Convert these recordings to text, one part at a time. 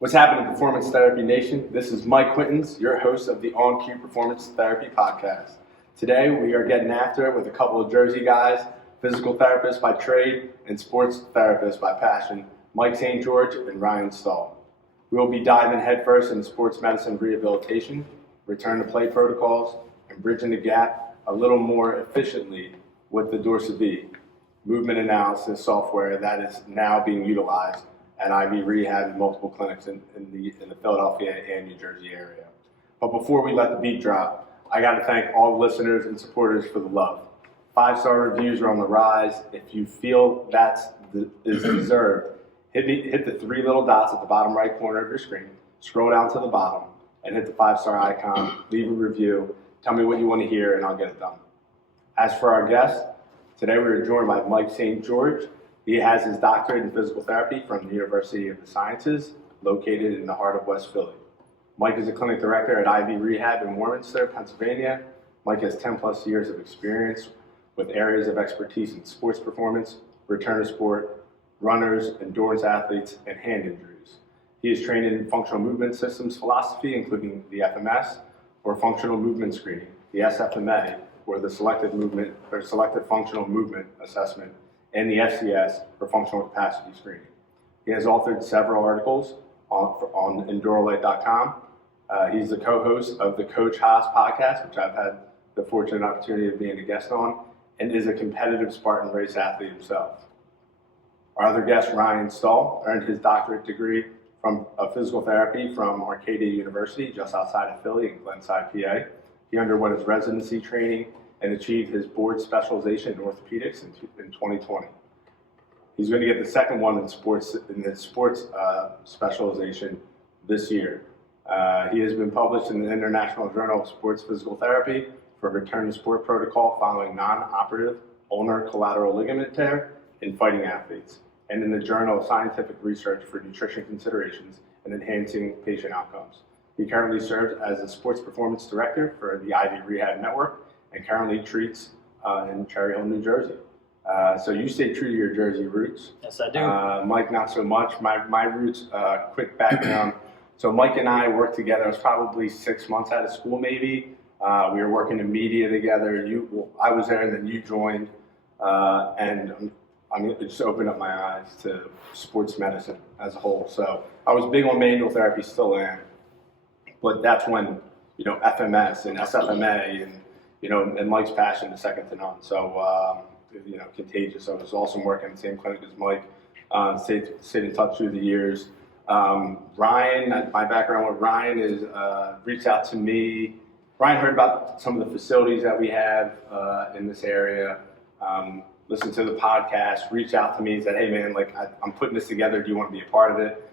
What's happening, Performance Therapy Nation? This is Mike Quintons, your host of the On Cue Performance Therapy Podcast. Today, we are getting after it with a couple of Jersey guys, physical therapists by trade and sports therapists by passion, Mike St. George and Ryan Stahl. We will be diving headfirst into sports medicine rehabilitation, return to play protocols, and bridging the gap a little more efficiently with the DorsaVi movement analysis software that is now being utilized at Ivy Rehab in multiple clinics in the Philadelphia and New Jersey area. But before we let the beat drop, I got to thank all the listeners and supporters for the love. 5-star reviews are on the rise. If you feel is deserved, hit the 3 little dots at the bottom right corner of your screen, scroll down to the bottom, and hit the 5-star icon, leave a review, tell me what you want to hear, and I'll get it done. As for our guest, today we are joined by Mike St. George. He has his doctorate in physical therapy from the University of the Sciences, located in the heart of West Philly. Mike is a clinic director at Ivy Rehab in Warminster, Pennsylvania. Mike has 10 plus years of experience with areas of expertise in sports performance, return to sport, runners, endurance athletes, and hand injuries. He is trained in functional movement systems philosophy, including the FMS, or functional movement screening, the SFMA, or the Selective Functional Movement Assessment, and the FCS, for functional capacity screening. He has authored several articles on endurolite.com. He's the co-host of the Coach Hos Podcast, which I've had the fortunate opportunity of being a guest on, and is a competitive Spartan Race athlete himself. Our other guest, Ryan Stahl, earned his doctorate degree of physical therapy from Arcadia University, just outside of Philly in Glenside, PA. He underwent his residency training and achieved his board specialization in orthopedics in 2020. He's going to get the second one in his sports specialization this year. He has been published in the International Journal of Sports Physical Therapy for return to sport protocol following non-operative ulnar collateral ligament tear in fighting athletes, and in the Journal of Scientific Research for nutrition considerations and enhancing patient outcomes. He currently serves as a sports performance director for the Ivy Rehab Network and currently treats in Cherry Hill, New Jersey. So you stay true to your Jersey roots. Yes, I do. Mike, not so much. My roots, quick background. So Mike and I worked together. I was probably 6 months out of school, maybe. We were working in media together. I was there, and then you joined. And it just opened up my eyes to sports medicine as a whole. So I was big on manual therapy, still am. But that's when, FMS and SFMA and Mike's passion is second to none. So, contagious. I was also working in the same clinic as Mike, stayed in touch through the years. Ryan, my background with Ryan is reached out to me. Ryan heard about some of the facilities that we have in this area, listened to the podcast, reached out to me and said, hey man, I'm putting this together. Do you want to be a part of it?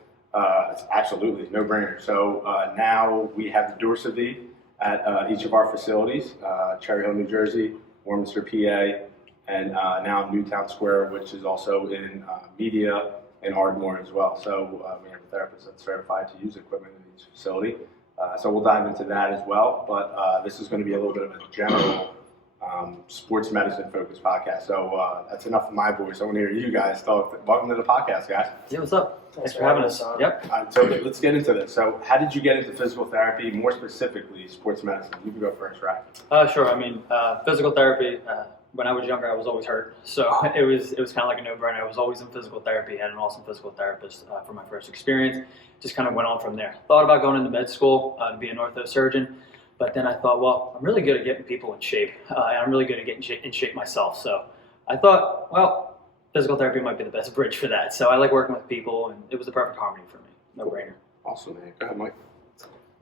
It's absolutely no brainer. So now we have the DorsaVi at each of our facilities, Cherry Hill, New Jersey, Warminster, PA, and now Newtown Square, which is also in Media and Ardmore as well. So we have a therapist that's certified to use equipment in each facility. So we'll dive into that as well, but this is going to be a little bit of a general sports medicine focused podcast. So that's enough of my voice. I want to hear you guys talk. Welcome to the podcast, guys. Yeah, what's up? Thanks for having us on. Yep. So let's get into this. So how did you get into physical therapy, more specifically sports medicine? You can go first, right? Sure. I mean, physical therapy, when I was younger, I was always hurt. So it was kind of like a no-brainer. I was always in physical therapy, had an awesome physical therapist for my first experience. Just kind of went on from there. Thought about going into med school to be an ortho surgeon. But then I thought, well, I'm really good at getting people in shape. And I'm really good at getting in shape myself. So I thought, well, physical therapy might be the best bridge for that. So I like working with people, and it was the perfect harmony for me. No brainer. Awesome, man. Go ahead, Mike.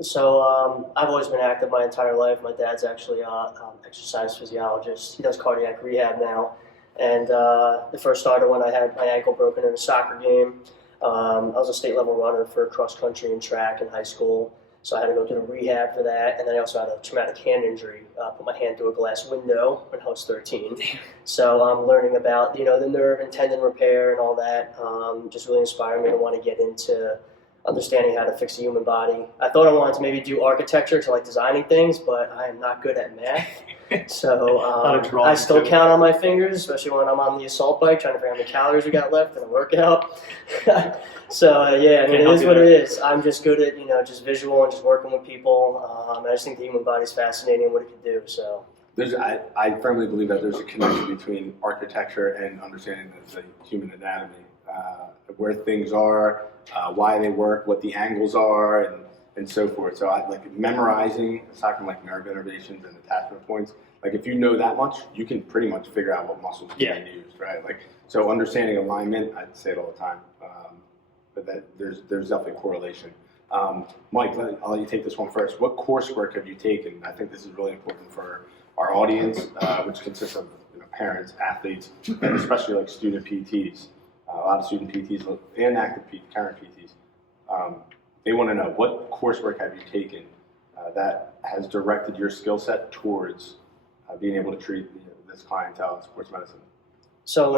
So I've always been active my entire life. My dad's actually an exercise physiologist. He does cardiac rehab now. And it first started when I had my ankle broken in a soccer game. I was a state level runner for cross country and track in high school. So I had to go through rehab for that, and then I also had a traumatic hand injury. Put my hand through a glass window when I was 13. So I'm learning about the nerve and tendon repair and all that. Just really inspired me to want to get into understanding how to fix the human body. I thought I wanted to maybe do architecture, to like designing things, but I am not good at math. So I still count on my fingers, especially when I'm on the assault bike trying to figure out how many calories we got left in a workout. So yeah, I mean, it is what it is. I'm just good at, just visual and just working with people. I just think the human body is fascinating and what it can do. So I firmly believe that there's a connection between architecture and understanding the human anatomy, where things are, why they work, what the angles are, and so forth. So I like memorizing, aside from like nerve innervations and attachment points. Like if you know that much, you can pretty much figure out what muscles can be used, right? Like so, understanding alignment, I'd say it all the time, but that there's definitely correlation. Mike, I'll let you take this one first. What coursework have you taken? I think this is really important for our audience, which consists of parents, athletes, and especially like student PTs. A lot of student PTs and active current PTs. They want to know, what coursework have you taken that has directed your skill set towards being able to treat this clientele in sports medicine? So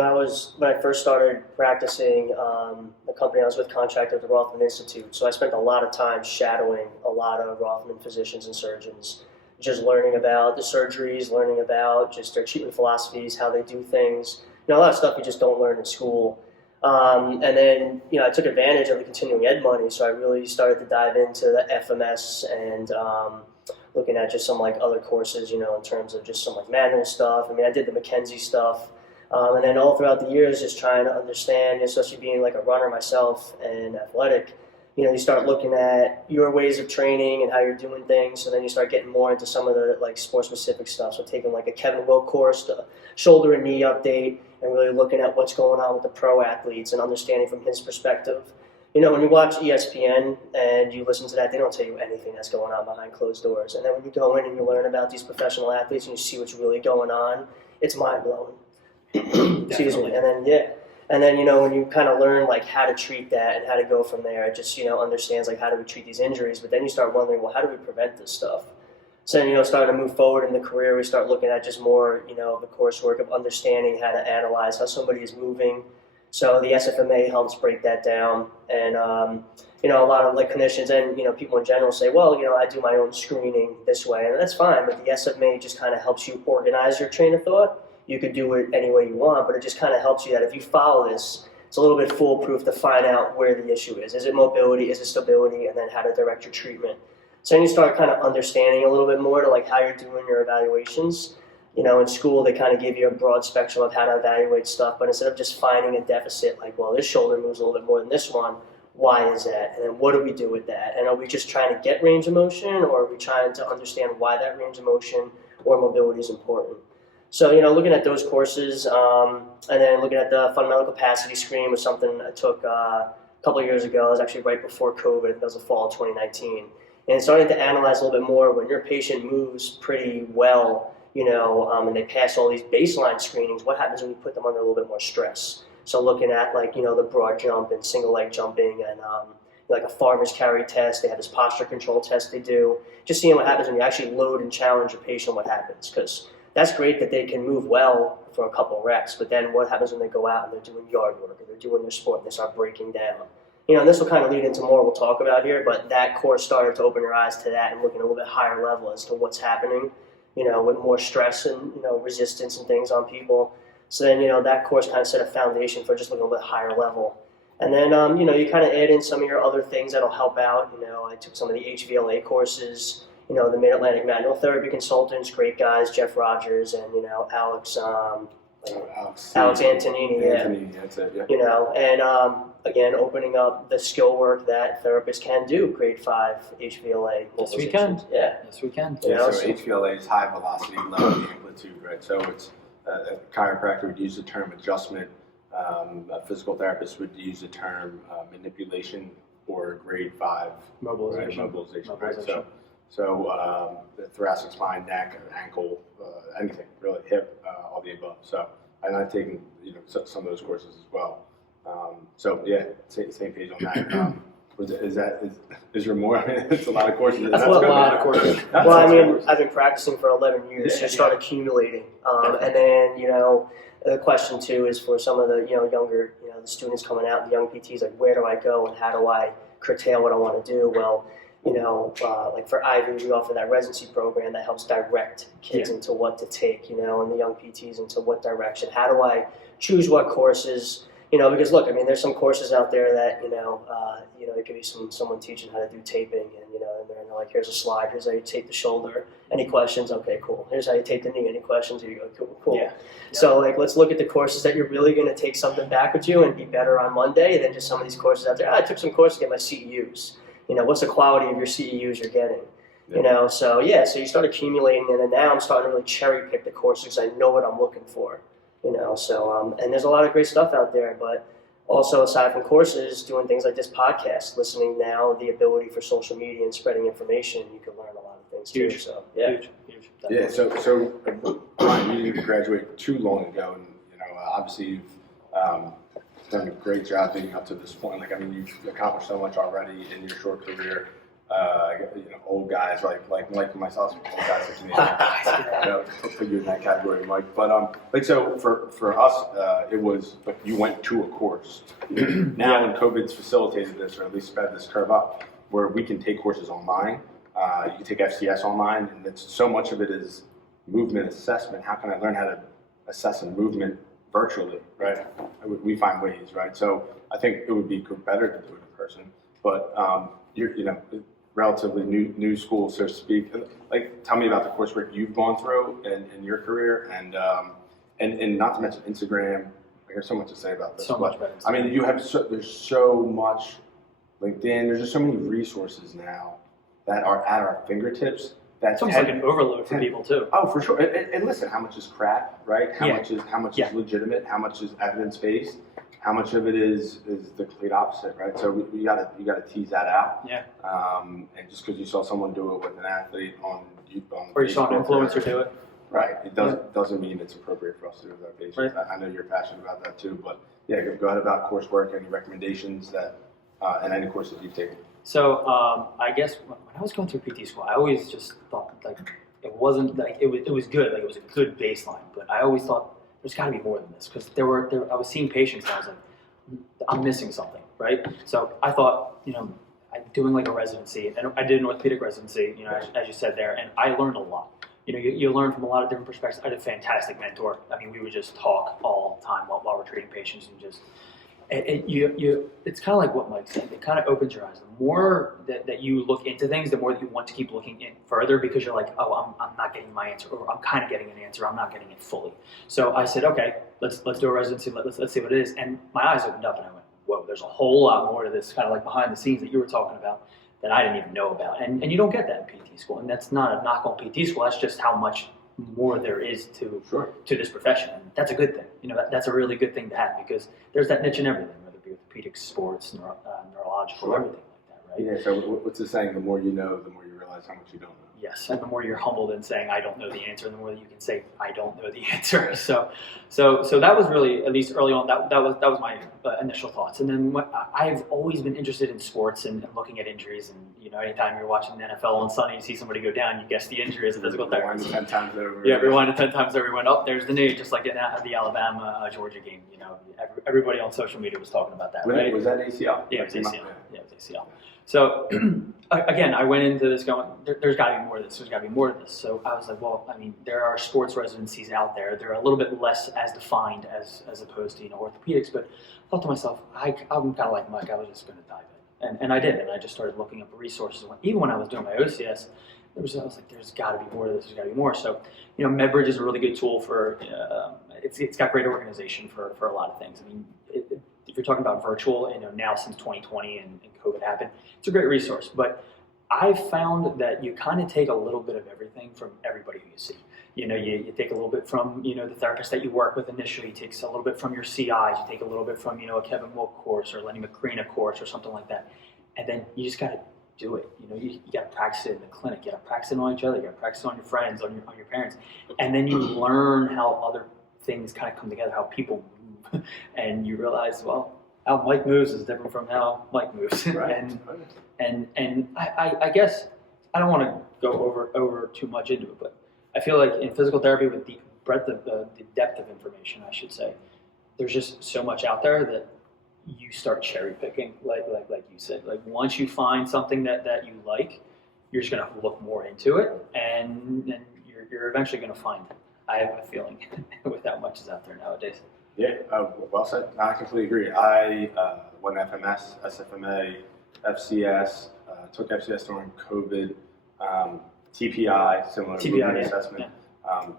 when I first started practicing, the company I was with contracted with the Rothman Institute. So I spent a lot of time shadowing a lot of Rothman physicians and surgeons, just learning about the surgeries, learning about just their treatment philosophies, how they do things. A lot of stuff you just don't learn in school. And then, I took advantage of the continuing ed money, so I really started to dive into the FMS and looking at just some like other courses, in terms of just some like manual stuff. I mean, I did the McKenzie stuff. And then all throughout the years, just trying to understand, especially being like a runner myself and athletic, you start looking at your ways of training and how you're doing things. So then you start getting more into some of the like sport specific stuff. So taking like a Kevin Wilk course, the shoulder and knee update, and really looking at what's going on with the pro athletes and understanding from his perspective. When you watch ESPN and you listen to that, they don't tell you anything that's going on behind closed doors. And then when you go in and you learn about these professional athletes and you see what's really going on, it's mind blowing. Excuse me. And then, when you kind of learn like how to treat that and how to go from there, it just, understands like how do we treat these injuries, but then you start wondering, well, how do we prevent this stuff? So then, starting to move forward in the career, we start looking at just more, the coursework of understanding how to analyze how somebody is moving. So the SFMA helps break that down. And, a lot of like clinicians and, people in general say, well, I do my own screening this way, and that's fine. But the SFMA just kind of helps you organize your train of thought. You could do it any way you want, but it just kind of helps you that if you follow this, it's a little bit foolproof to find out where the issue is. Is it mobility? Is it stability? And then how to direct your treatment. So then you start kind of understanding a little bit more to like how you're doing your evaluations. In school, they kind of give you a broad spectrum of how to evaluate stuff, but instead of just finding a deficit, like, well, this shoulder moves a little bit more than this one, why is that? And then what do we do with that? And are we just trying to get range of motion, or are we trying to understand why that range of motion or mobility is important? So, looking at those courses, and then looking at the fundamental capacity screen was something I took a couple of years ago. It was actually right before COVID. It was the fall of 2019. And starting to analyze a little bit more when your patient moves pretty well, and they pass all these baseline screenings, what happens when you put them under a little bit more stress? So looking at the broad jump and single leg jumping and like a farmer's carry test, they have this posture control test they do, just seeing what happens when you actually load and challenge your patient, what happens. Because that's great that they can move well for a couple of reps, but then what happens when they go out and they're doing yard work or they're doing their sport and they start breaking down? And this will kind of lead into more we'll talk about here, but that course started to open your eyes to that and looking a little bit higher level as to what's happening, with more stress and, resistance and things on people. So then, that course kind of set a foundation for just looking a little bit higher level. And then, you kind of add in some of your other things that'll help out. I took some of the HVLA courses, the Mid-Atlantic Manual Therapy Consultants, great guys, Jeff Rogers and, Alex Antonini. Anthony, that's it, yeah. And again, opening up the skill work that therapists can do, grade 5 HVLA. Yes, we can. Yeah. Yes, we can. Yeah, so HVLA is high velocity, low amplitude, right? So it's a chiropractor would use the term adjustment. A physical therapist would use the term manipulation or grade 5 mobilization. Right? Mobilization. Right? So the thoracic spine, neck, ankle, anything really, hip, all the above. So, and I've taken some of those courses as well. So yeah, same page on that. Is there more? It's a lot of courses. That's a lot of courses. Well, I mean, I've been practicing for 11 years, so you start accumulating. And then, the question too is for some of the, younger, the students coming out, the young PTs, like, where do I go and how do I curtail what I want to do. Well, like for Ivy, we offer that residency program that helps direct kids into what to take, and the young PTs into what direction. How do I choose what courses? Because look, I mean, there's some courses out there that, there could be someone teaching how to do taping, and they're like, here's a slide, here's how you tape the shoulder. Any questions? Okay, cool. Here's how you tape the knee. Any questions? Here you go. Cool. Yeah. So let's look at the courses that you're really going to take something back with you and be better on Monday than just some of these courses out there. I took some courses to get my CEUs. What's the quality of your CEUs you're getting? Yeah. So you start accumulating, and then now I'm starting to really cherry pick the courses because I know what I'm looking for. And there's a lot of great stuff out there, but also aside from courses, doing things like this podcast, listening now, the ability for social media and spreading information, you can learn a lot of things too. So Huge. Yeah. So Ryan, you didn't graduate too long ago, and obviously you've done a great job being up to this point. Like, I mean, you've accomplished so much already in your short career. Old guys like Mike and myself, old guys like put you in that category, Mike. But so for us, it was like you went to a course. Now, when COVID's facilitated this, or at least sped this curve up, where we can take courses online, you can take FCS online, and so much of it is movement assessment. How can I learn how to assess a movement virtually, right? We find ways, right? So I think it would be better to do it in person, but you're relatively new school, so to speak. Like, tell me about the coursework you've gone through in your career, and not to mention Instagram. There's so much to say about this. So much better. I mean, there's so much LinkedIn. There's just so many resources now that are at our fingertips. It's almost like an overload for people too. Oh, for sure. And listen, how much is crap, right? How much is legitimate? How much is evidence based? How much of it is the complete opposite, right? So we gotta tease that out. Yeah. And just because you saw someone do it with an athlete on or you saw an influencer do it. Right. It doesn't mean it's appropriate for us to do with our patients. Right. I know you're passionate about that too, but yeah, go ahead about coursework. Any recommendations that and any courses you've taken? So I guess when I was going through PT school, I always just thought like it wasn't like it was good, like it was a good baseline, but I always thought there's got to be more than this, because I was seeing patients and I was like, I'm missing something, right? So I thought, I'm doing like a residency, and I did an orthopedic residency, as you said there, and I learned a lot. You learn from a lot of different perspectives. I had a fantastic mentor. I mean, we would just talk all the time while we're treating patients, and just it's kind of like what Mike said. It kind of opens your eyes. The more that you look into things, the more that you want to keep looking in further, because you're like, oh, I'm not getting my answer, or I'm kind of getting an answer, I'm not getting it fully. So I said, okay, let's do a residency. Let's see what it is. And my eyes opened up, and I went, whoa, there's a whole lot more to this, kind of like behind the scenes that you were talking about that I didn't even know about. And you don't get that in PT school, and that's not a knock on PT school. That's just how much more there is to this profession, and that's a good thing. That's a really good thing to have, because there's that niche in everything, whether it be orthopedic, sports, neurological, everything like that, right? Yeah. So what's the saying? The more you know, the more you realize how much you don't know. Yes, and the more you're humbled in saying I don't know the answer, the more that you can say I don't know the answer. So that was really, at least early on, that was my initial thoughts. And then I've always been interested in sports and looking at injuries. And anytime you're watching the NFL on Sunday, you see somebody go down, you guess the injury as a physical therapist. Rewind 10 times over. Yeah, rewind it 10 times over. Went up. There's the knee, just like in the Alabama Georgia game. Everybody on social media was talking about that. Right? Was that ACL? Yeah, it was ACL. Yeah, it was ACL. So again, I went into this going, there's got to be more of this. There's got to be more of this. So I was like, well, I mean, there are sports residencies out there. They're a little bit less as defined as opposed to orthopedics. But I thought to myself, I'm kind of like Mike. I was just going to dive in, and I did. And I just started looking up resources. Even when I was doing my OCS, I was like, there's got to be more of this. There's got to be more. So MedBridge is a really good tool for. It's got great organization for a lot of things. I mean, if you're talking about virtual, now since 2020 and COVID happened, it's a great resource. But I've found that you kind of take a little bit of everything from everybody who you see. You take a little bit from, the therapist that you work with initially. You take a little bit from your CIs. You take a little bit from, a Kevin Wilk course or Lenny Macrina course or something like that. And then you just got to do it. You got to practice it in the clinic. You got to practice it on each other. You got to practice it on your friends, on your parents. And then you learn how other things kind of come together, how people move. And you realize, well, how Mike moves is different from how Mike moves. Right. and I guess I don't want to go over too much into it, but I feel like in physical therapy, with the breadth of the depth of information, I should say, there's just so much out there that you start cherry picking, like you said. Like once you find something that you like, you're just gonna look more into it, and you're eventually gonna find it. I have a feeling with how much is out there nowadays. Yeah, well said. I completely agree. I went FMS, SFMA, FCS, took FCS during COVID, TPI, similar TPI, movement yeah. assessment.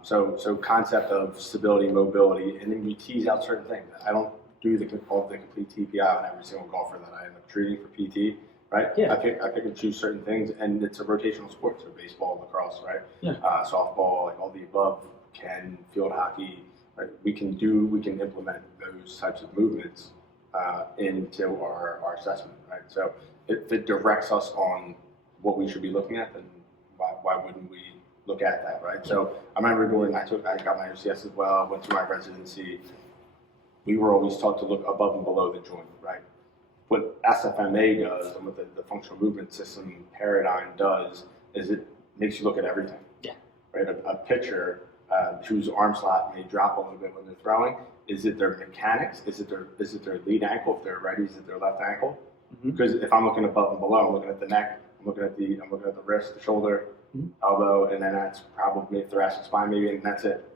So concept of stability, mobility, and then we tease out certain things. I don't do the complete TPI on every single golfer that I end up treating for PT, right? Yeah. I pick and choose certain things, and it's a rotational sport, so baseball, lacrosse, right? Yeah. Softball, like all the above, field hockey, right? We can implement those types of movements into our assessment, right? So if it directs us on what we should be looking at, then why wouldn't we look at that, right? So I remember I got my OCS as well, went through my residency. We were always taught to look above and below the joint, right? What SFMA does and what the functional movement system paradigm does is it makes you look at everything. Yeah. Right? A pitcher whose arm slot may drop a little bit when they're throwing. Is it their mechanics? Is it their lead ankle? If they're righty, is it their left ankle? Mm-hmm. Because if I'm looking above and below, I'm looking at the neck, I'm looking at the wrist, the shoulder, elbow, and then that's probably thoracic spine maybe, and that's it.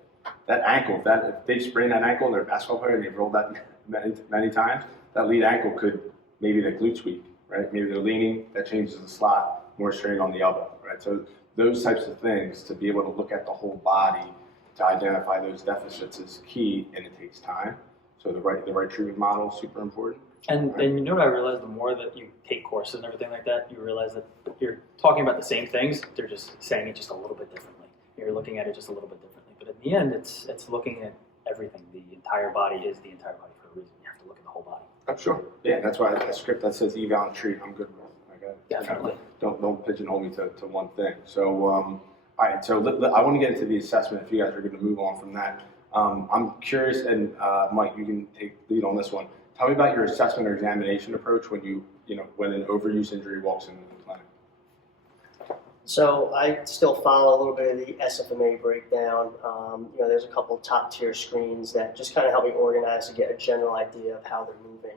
That ankle, if they sprain that ankle and they're a basketball player and they've rolled that many times, that lead ankle could maybe the glute tweak, right? Maybe they're leaning, that changes the slot, more strain on the elbow, right? So those types of things, to be able to look at the whole body to identify those deficits is key, and it takes time. So the right treatment model is super important. And you know what I realized, the more that you take courses and everything like that, you realize that you're talking about the same things, they're just saying it just a little bit differently. You're looking at it just a little bit differently. But in the end, it's looking at everything. The entire body is the entire body for a reason. You have to look at the whole body. I'm sure. Yeah, that's why a script that says eval and treat, I'm good with. Definitely. Don't pigeonhole me to one thing. So, all right. So I want to get into the assessment. If you guys are going to move on from that, I'm curious, and Mike, you can take lead on this one. Tell me about your assessment or examination approach when when an overuse injury walks into the clinic. So I still follow a little bit of the SFMA breakdown. There's a couple of top tier screens that just kind of help me organize to get a general idea of how they're moving.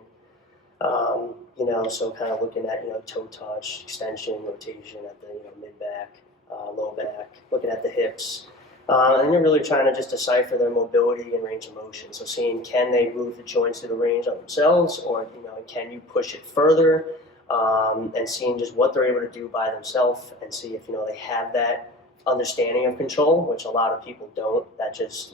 So kind of looking at, toe touch, extension, rotation at the, mid back, low back, looking at the hips. And you're really trying to just decipher their mobility and range of motion. So seeing, can they move the joints to the range on themselves, or, can you push it further? And seeing just what they're able to do by themselves, and see if, they have that understanding of control, which a lot of people don't.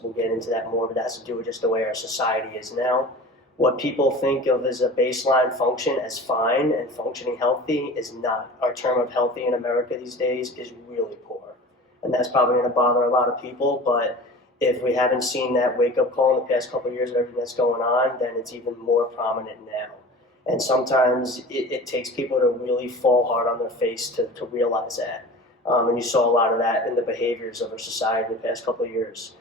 We'll get into that more, but that has to do with just the way our society is now. What people think of as a baseline function as fine and functioning healthy is not. Our term of healthy in America these days is really poor. And that's probably going to bother a lot of people, but if we haven't seen that wake-up call in the past couple of years of everything that's going on, then it's even more prominent now. And sometimes it takes people to really fall hard on their face to realize that. And you saw a lot of that in the behaviors of our society in the past couple of years.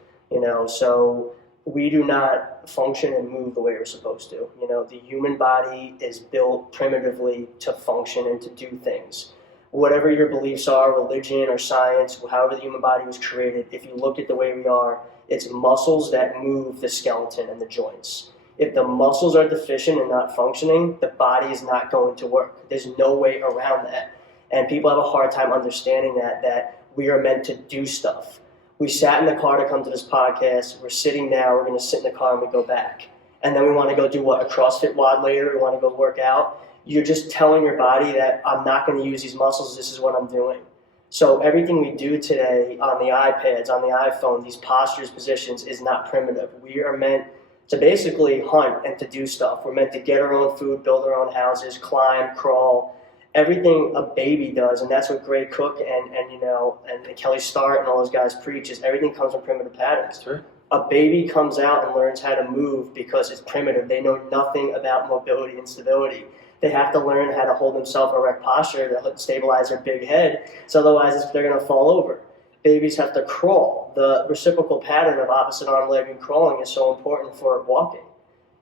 So we do not function and move the way we're supposed to. The human body is built primitively to function and to do things. Whatever your beliefs are, religion or science, however the human body was created, if you look at the way we are, it's muscles that move the skeleton and the joints. If the muscles are deficient and not functioning, the body is not going to work. There's no way around that. And people have a hard time understanding that we are meant to do stuff. We sat in the car to come to this podcast. We're sitting now. We're going to sit in the car and we go back. And then we want to go do what? A CrossFit WOD later. We want to go work out. You're just telling your body that I'm not going to use these muscles. This is what I'm doing. So everything we do today on the iPads, on the iPhone, these postures, positions is not primitive. We are meant to basically hunt and to do stuff. We're meant to get our own food, build our own houses, climb, crawl. Everything a baby does, and that's what Gray Cook and Kelly Starrett and all those guys preach, is everything comes from primitive patterns. Sure. A baby comes out and learns how to move because it's primitive. They know nothing about mobility and stability. They have to learn how to hold themselves in erect posture to stabilize their big head, so otherwise they're going to fall over. Babies have to crawl. The reciprocal pattern of opposite arm, leg, and crawling is so important for walking.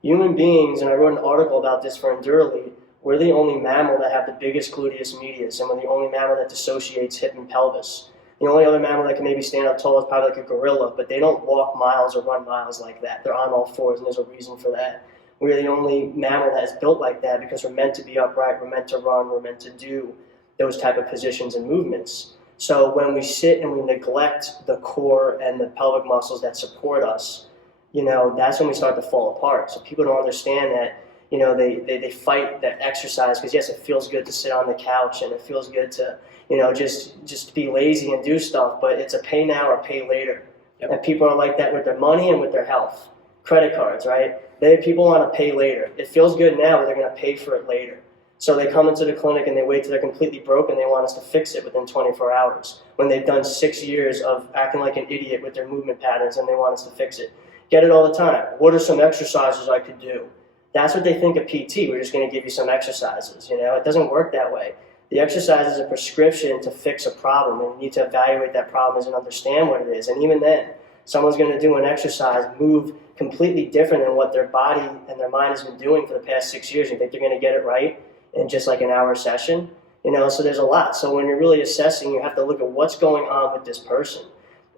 Human beings, and I wrote an article about this for Endurely, we're the only mammal that have the biggest gluteus medius, and we're the only mammal that dissociates hip and pelvis. The only other mammal that can maybe stand up tall is probably like a gorilla, but they don't walk miles or run miles like that. They're on all fours, and there's a reason for that. We're the only mammal that is built like that because we're meant to be upright, we're meant to run, we're meant to do those type of positions and movements. So when we sit and we neglect the core and the pelvic muscles that support us, that's when we start to fall apart. So people don't understand that, they fight that exercise because, yes, it feels good to sit on the couch and it feels good to, just be lazy and do stuff, but it's a pay now or pay later. Yep. And people are like that with their money and with their health. Credit cards, right? People want to pay later. It feels good now, but they're going to pay for it later. So they come into the clinic and they wait till they're completely broken. They want us to fix it within 24 hours when they've done 6 years of acting like an idiot with their movement patterns and they want us to fix it. Get it all the time. What are some exercises I could do? That's what they think of PT. We're just going to give you some exercises. It doesn't work that way. The exercise is a prescription to fix a problem, and you need to evaluate that problem and understand what it is. And even then, someone's going to do an exercise, move completely different than what their body and their mind has been doing for the past 6 years. You think they're going to get it right in just like an hour session? So there's a lot. So when you're really assessing, you have to look at what's going on with this person.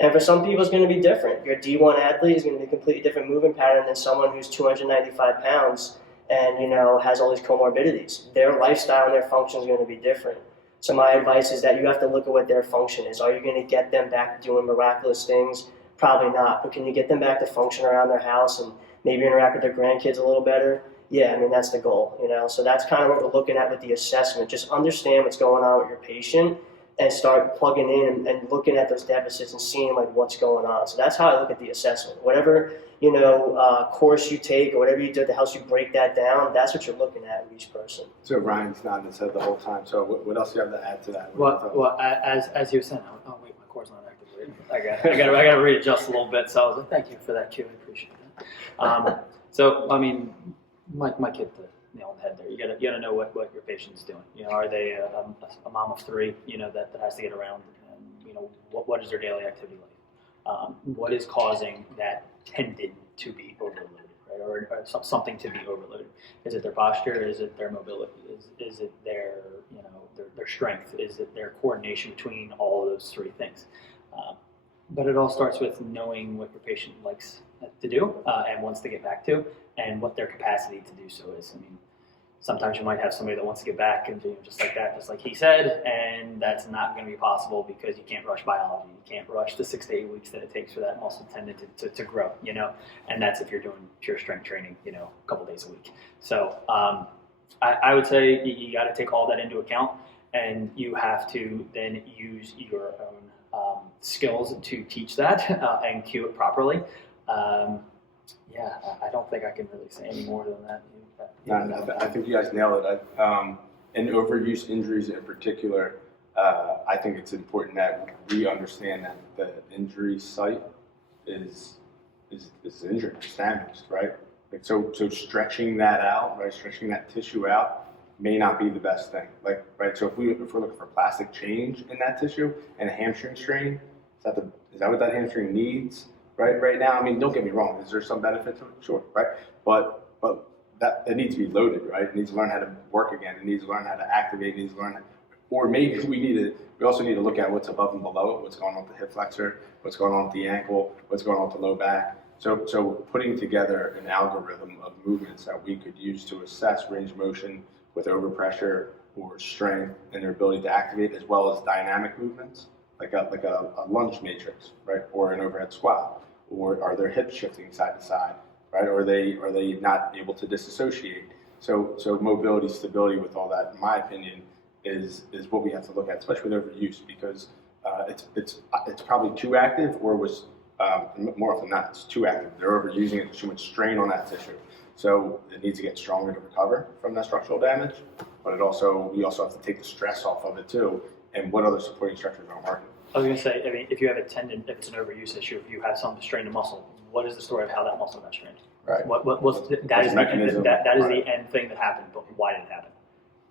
And for some people, it's going to be different. Your D1 athlete is going to be a completely different movement pattern than someone who's 295 pounds and, has all these comorbidities. Their lifestyle and their function is going to be different. So my advice is that you have to look at what their function is. Are you going to get them back to doing miraculous things? Probably not. But can you get them back to function around their house and maybe interact with their grandkids a little better? Yeah, that's the goal, So that's kind of what we're looking at with the assessment. Just understand what's going on with your patient and start plugging in and looking at those deficits and seeing what's going on. So that's how I look at the assessment. Whatever, course you take or whatever you do that helps you break that down, that's what you're looking at with each person. So Ryan's nodding his head the whole time. So what else do you have to add to that? Well, as you were saying, wait, my core's not active. I got to readjust a little bit. So I was like, thank you for that cue. I appreciate that. My kid, the nail on the head there. You gotta know what your patient's doing. Are they a mom of three? That has to get around. And, what is their daily activity like? What is causing that tendon to be overloaded, right? Or something to be overloaded? Is it their posture? Is it their mobility? Is it their their strength? Is it their coordination between all of those three things? But it all starts with knowing what your patient likes to do and wants to get back to, and what their capacity to do so is. Sometimes you might have somebody that wants to get back and do just like that, just like he said, and that's not going to be possible because you can't rush biology. You can't rush the 6 to 8 weeks that it takes for that muscle tendon to grow, and that's if you're doing pure strength training, a couple days a week. So I would say you got to take all that into account, and you have to then use your own skills to teach that and cue it properly. I don't think I can really say any more than that. I think you guys nailed it. And overuse injuries in particular, I think it's important that we understand that the injury site is injured, it's damaged, right? So stretching that out, right? Stretching that tissue out may not be the best thing, right? So if we're looking for plastic change in that tissue and a hamstring strain, is that what that hamstring needs? Right now, don't get me wrong. Is there some benefit to it? Sure, right? But that it needs to be loaded, right? It needs to learn how to work again. It needs to learn how to activate. It needs to learn, or maybe we also need to look at what's above and below it. What's going on with the hip flexor? What's going on with the ankle? What's going on with the low back? So putting together an algorithm of movements that we could use to assess range of motion with overpressure or strength and their ability to activate, as well as dynamic movements like a lunge matrix, right? Or an overhead squat. Or are their hips shifting side to side, right? Or are they not able to disassociate? So mobility, stability with all that, in my opinion, is what we have to look at, especially with overuse, because it's probably too active, or was more often than not, it's too active. They're overusing it, there's too much strain on that tissue. So it needs to get stronger to recover from that structural damage, but we also have to take the stress off of it too, and what other supporting structures aren't working. I was going to say, if you have a tendon, if it's an overuse issue, if you have something to strain the muscle, what is the story of how that muscle got strained? Right. That is the end thing that happened, but why did it happen?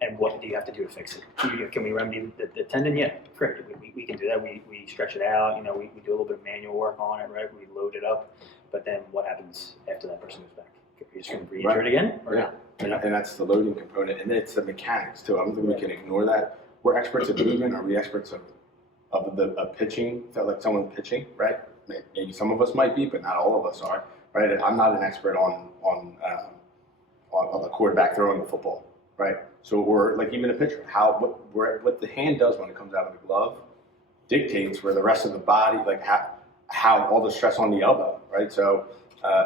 And what do you have to do to fix it? Can we remedy the tendon? Yeah, great. We can do that. We stretch it out. We do a little bit of manual work on it, right? We load it up. But then what happens after that person goes back? Are you just going to re-injure it again? Or yeah. And that's the loading component. And it's the mechanics, too. I don't think we can ignore that. We're experts at movement. Are we experts of pitching? Felt like someone pitching, right? Maybe some of us might be, but not all of us are, right? I'm not an expert on on the quarterback throwing the football, right? So, or like even a pitcher, what the hand does when it comes out of the glove dictates where the rest of the body, like how all the stress on the elbow, right? So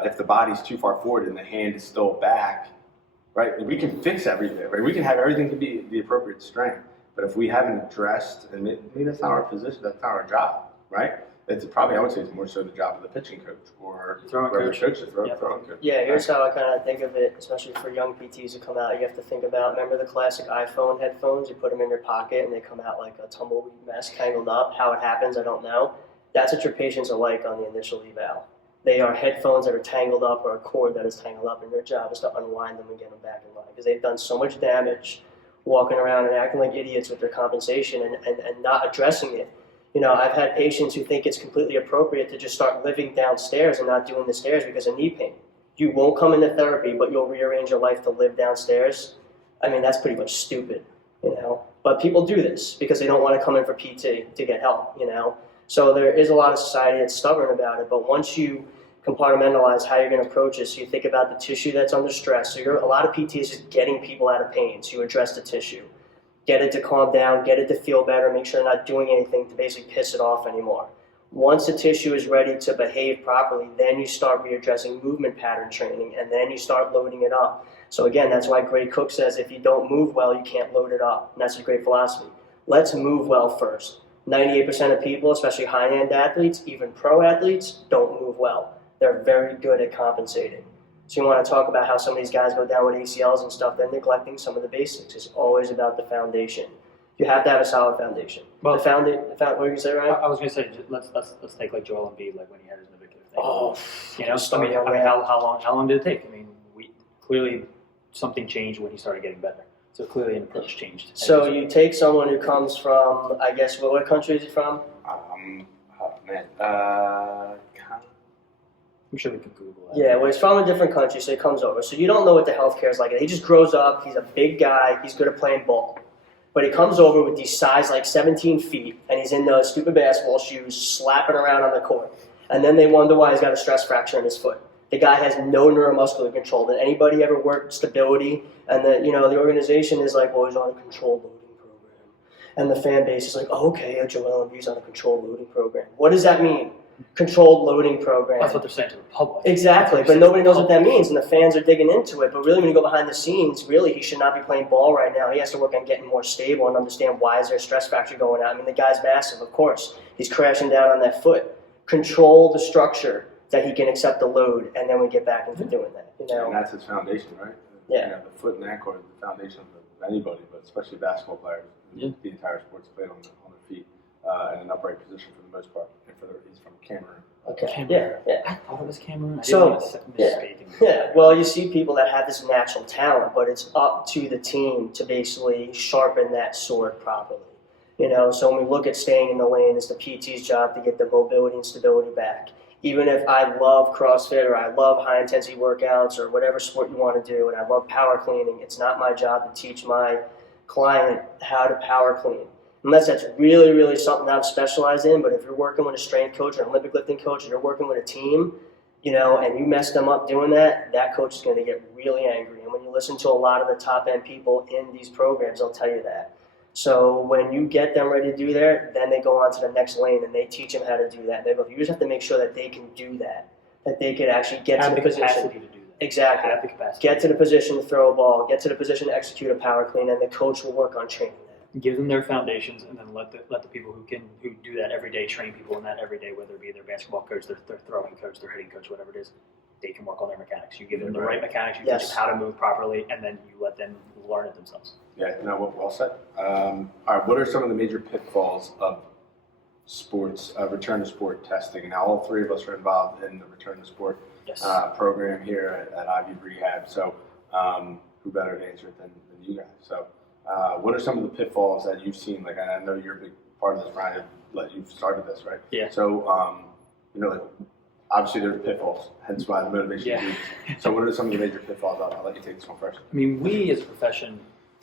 if the body's too far forward and the hand is still back, right, we can fix everything, right? We can have everything to be the appropriate strength, but if we haven't addressed, and maybe that's not our position, that's not our job, right? It's probably, I would say, it's more so the job of the pitching coach or throwing coach. Throwing coach. Yeah, here's how I kind of think of it, especially for young PTs who come out. You have to think about, remember the classic iPhone headphones? You put them in your pocket and they come out like a tumbleweed mess, tangled up. How it happens, I don't know. That's what your patients are like on the initial eval. They are headphones that are tangled up or a cord that is tangled up, and your job is to unwind them and get them back in line because they've done so much damage walking around and acting like idiots with their compensation and not addressing it. You know, I've had patients who think it's completely appropriate to just start living downstairs and not doing the stairs because of knee pain. You won't come into therapy, but you'll rearrange your life to live downstairs. I mean, that's pretty much stupid, you know. But people do this because they don't want to come in for PT to get help, you know. So there is a lot of society that's stubborn about it, but once you compartmentalize how you're going to approach it, so you think about the tissue that's under stress. So a lot of PT is just getting people out of pain, so you address the tissue. Get it to calm down, get it to feel better, make sure they're not doing anything to basically piss it off anymore. Once the tissue is ready to behave properly, then you start readdressing movement pattern training, and then you start loading it up. So again, that's why Greg Cook says if you don't move well, you can't load it up. And that's a great philosophy. Let's move well first. 98% of people, especially high-end athletes, even pro athletes, don't move well. They're very good at compensating. So you want to talk about how some of these guys go down with ACLs and stuff, they're neglecting some of the basics. It's always about the foundation. You have to have a solid foundation. Well, what were you going to say, Ryan? I was going to say, let's take like Joel Embiid, like when he had his navicular thing. Oh, you know, how long did it take? I mean, clearly something changed when he started getting better. So clearly an approach changed. So you take someone who comes from, I guess, what country is he from? I'm sure we can Google that. Yeah, well, he's from a different country, so he comes over. So you don't know what the healthcare is like. He just grows up. He's a big guy. He's good at playing ball. But he comes over with these size like 17 feet, and he's in those stupid basketball shoes slapping around on the court. And then they wonder why he's got a stress fracture in his foot. The guy has no neuromuscular control. Did anybody ever work stability? And the organization is like, well, he's on a controlled loading program. And the fan base is like, oh, okay, Joel Embiid's on a controlled loading program. What does that mean? Controlled loading program. That's what they're saying to the public. Exactly, but nobody knows what that means, and the fans are digging into it. But really, when you go behind the scenes, really, he should not be playing ball right now. He has to work on getting more stable and understand why is there a stress fracture going on. I mean, the guy's massive, of course. He's crashing down on that foot. Control the structure that he can accept the load, and then we get back into doing that. You know, and that's his foundation, right? Yeah. You know, the foot and ankle are the foundation of anybody, but especially basketball players. Yeah. The entire sport's played on their feet in an upright position for the most part. And he's from Cameroon. Okay. Cameroon. Yeah. I thought it was Cameroon. I So, didn't want to misspeak. Yeah. Well, you see people that have this natural talent, but it's up to the team to basically sharpen that sword properly. You know, so when we look at staying in the lane, it's the PT's job to get the mobility and stability back. Even if I love CrossFit or I love high-intensity workouts or whatever sport you want to do, and I love power cleaning, it's not my job to teach my client how to power clean. Unless that's really, really something I'm specialized in, but if you're working with a strength coach or an Olympic lifting coach and you're working with a team, you know, and you mess them up doing that, that coach is going to get really angry. And when you listen to a lot of the top-end people in these programs, they'll tell you that. So when you get them ready to do that, then they go on to the next lane and they teach them how to do that. They go, you just have to make sure that they can do that they could actually get to the position. Capacity to do that. Exactly. Have the capacity. Get to the position to throw a ball, get to the position to execute a power clean, and the coach will work on training that. Give them their foundations, and then let the people who do that every day train people in that every day, whether it be their basketball coach, their throwing coach, their hitting coach, whatever it is. They can work on their mechanics. You give them the right mechanics, you teach them how to move properly, and then you let them learn it themselves. Yeah, no, well said. All right, what are some of the major pitfalls of sports, return to sport testing? Now, all three of us are involved in the return to sport program here at Ivy Rehab. So, who better to answer it than you guys? So, what are some of the pitfalls that you've seen? Like, I know you're a big part of this, Ryan. You've started this, right? Yeah. So, like, obviously there's pitfalls, hence why the motivation. Yeah. So, what are some of the major pitfalls? I'll let you take this one first. I mean, we as a profession,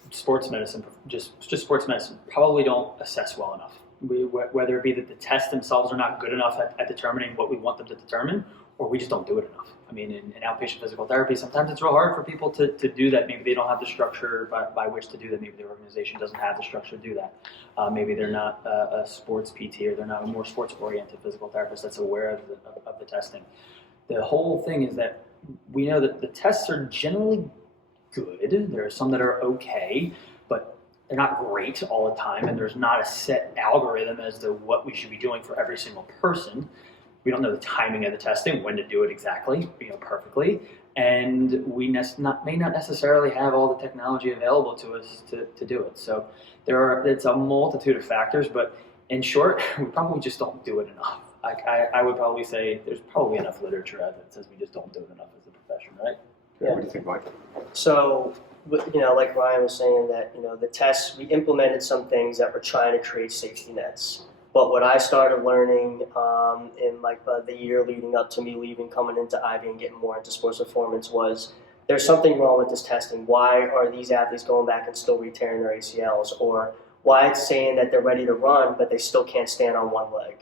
sports medicine, just sports medicine, probably don't assess well enough. whether it be that the tests themselves are not good enough at determining what we want them to determine, or we just don't do it enough. I mean, in outpatient physical therapy, sometimes it's real hard for people to do that. Maybe they don't have the structure by which to do that. Maybe the organization doesn't have the structure to do that. Maybe they're not a sports PT, or they're not a more sports-oriented physical therapist that's aware of the testing. The whole thing is that we know that the tests are generally good. There are some that are okay, but they're not great all the time, and there's not a set algorithm as to what we should be doing for every single person. We don't know the timing of the testing, when to do it exactly, perfectly, and we may not necessarily have all the technology available to us to do it. So it's a multitude of factors, but in short, we probably just don't do it enough. I would probably say there's probably enough literature out there that says we just don't do it enough as a profession, right? Yeah. What do you think, Mike? So, like Ryan was saying, that the tests, we implemented some things that were trying to create safety nets. But what I started learning in the year leading up to me leaving, coming into Ivy and getting more into sports performance, was there's something wrong with this testing. Why are these athletes going back and still re-tearing their ACLs? Or why it's saying that they're ready to run, but they still can't stand on one leg?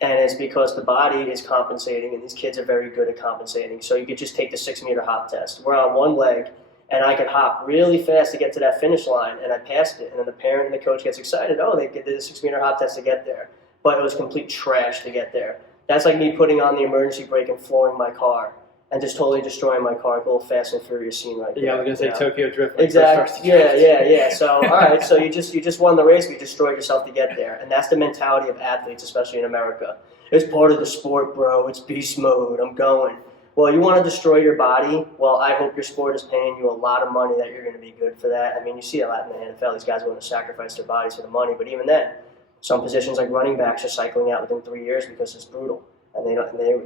And it's because the body is compensating, and these kids are very good at compensating. So you could just take the 6-meter hop test. We're on one leg, and I could hop really fast to get to that finish line, and I passed it. And then the parent and the coach gets excited. Oh, they did the 6-meter hop test to get there. But it was complete trash to get there. That's like me putting on the emergency brake and flooring my car and just totally destroying my car. Like a little Fast and Furious scene right there. Yeah, I was going to say Tokyo Drift. Exactly. Yeah. So, all right. So you just won the race. But you destroyed yourself to get there. And that's the mentality of athletes, especially in America. It's part of the sport, bro. It's beast mode. I'm going. Well, you want to destroy your body? Well, I hope your sport is paying you a lot of money that you're going to be good for that. I mean, you see a lot in the NFL. These guys willing to sacrifice their bodies for the money. But even then, some positions like running backs are cycling out within 3 years because it's brutal. And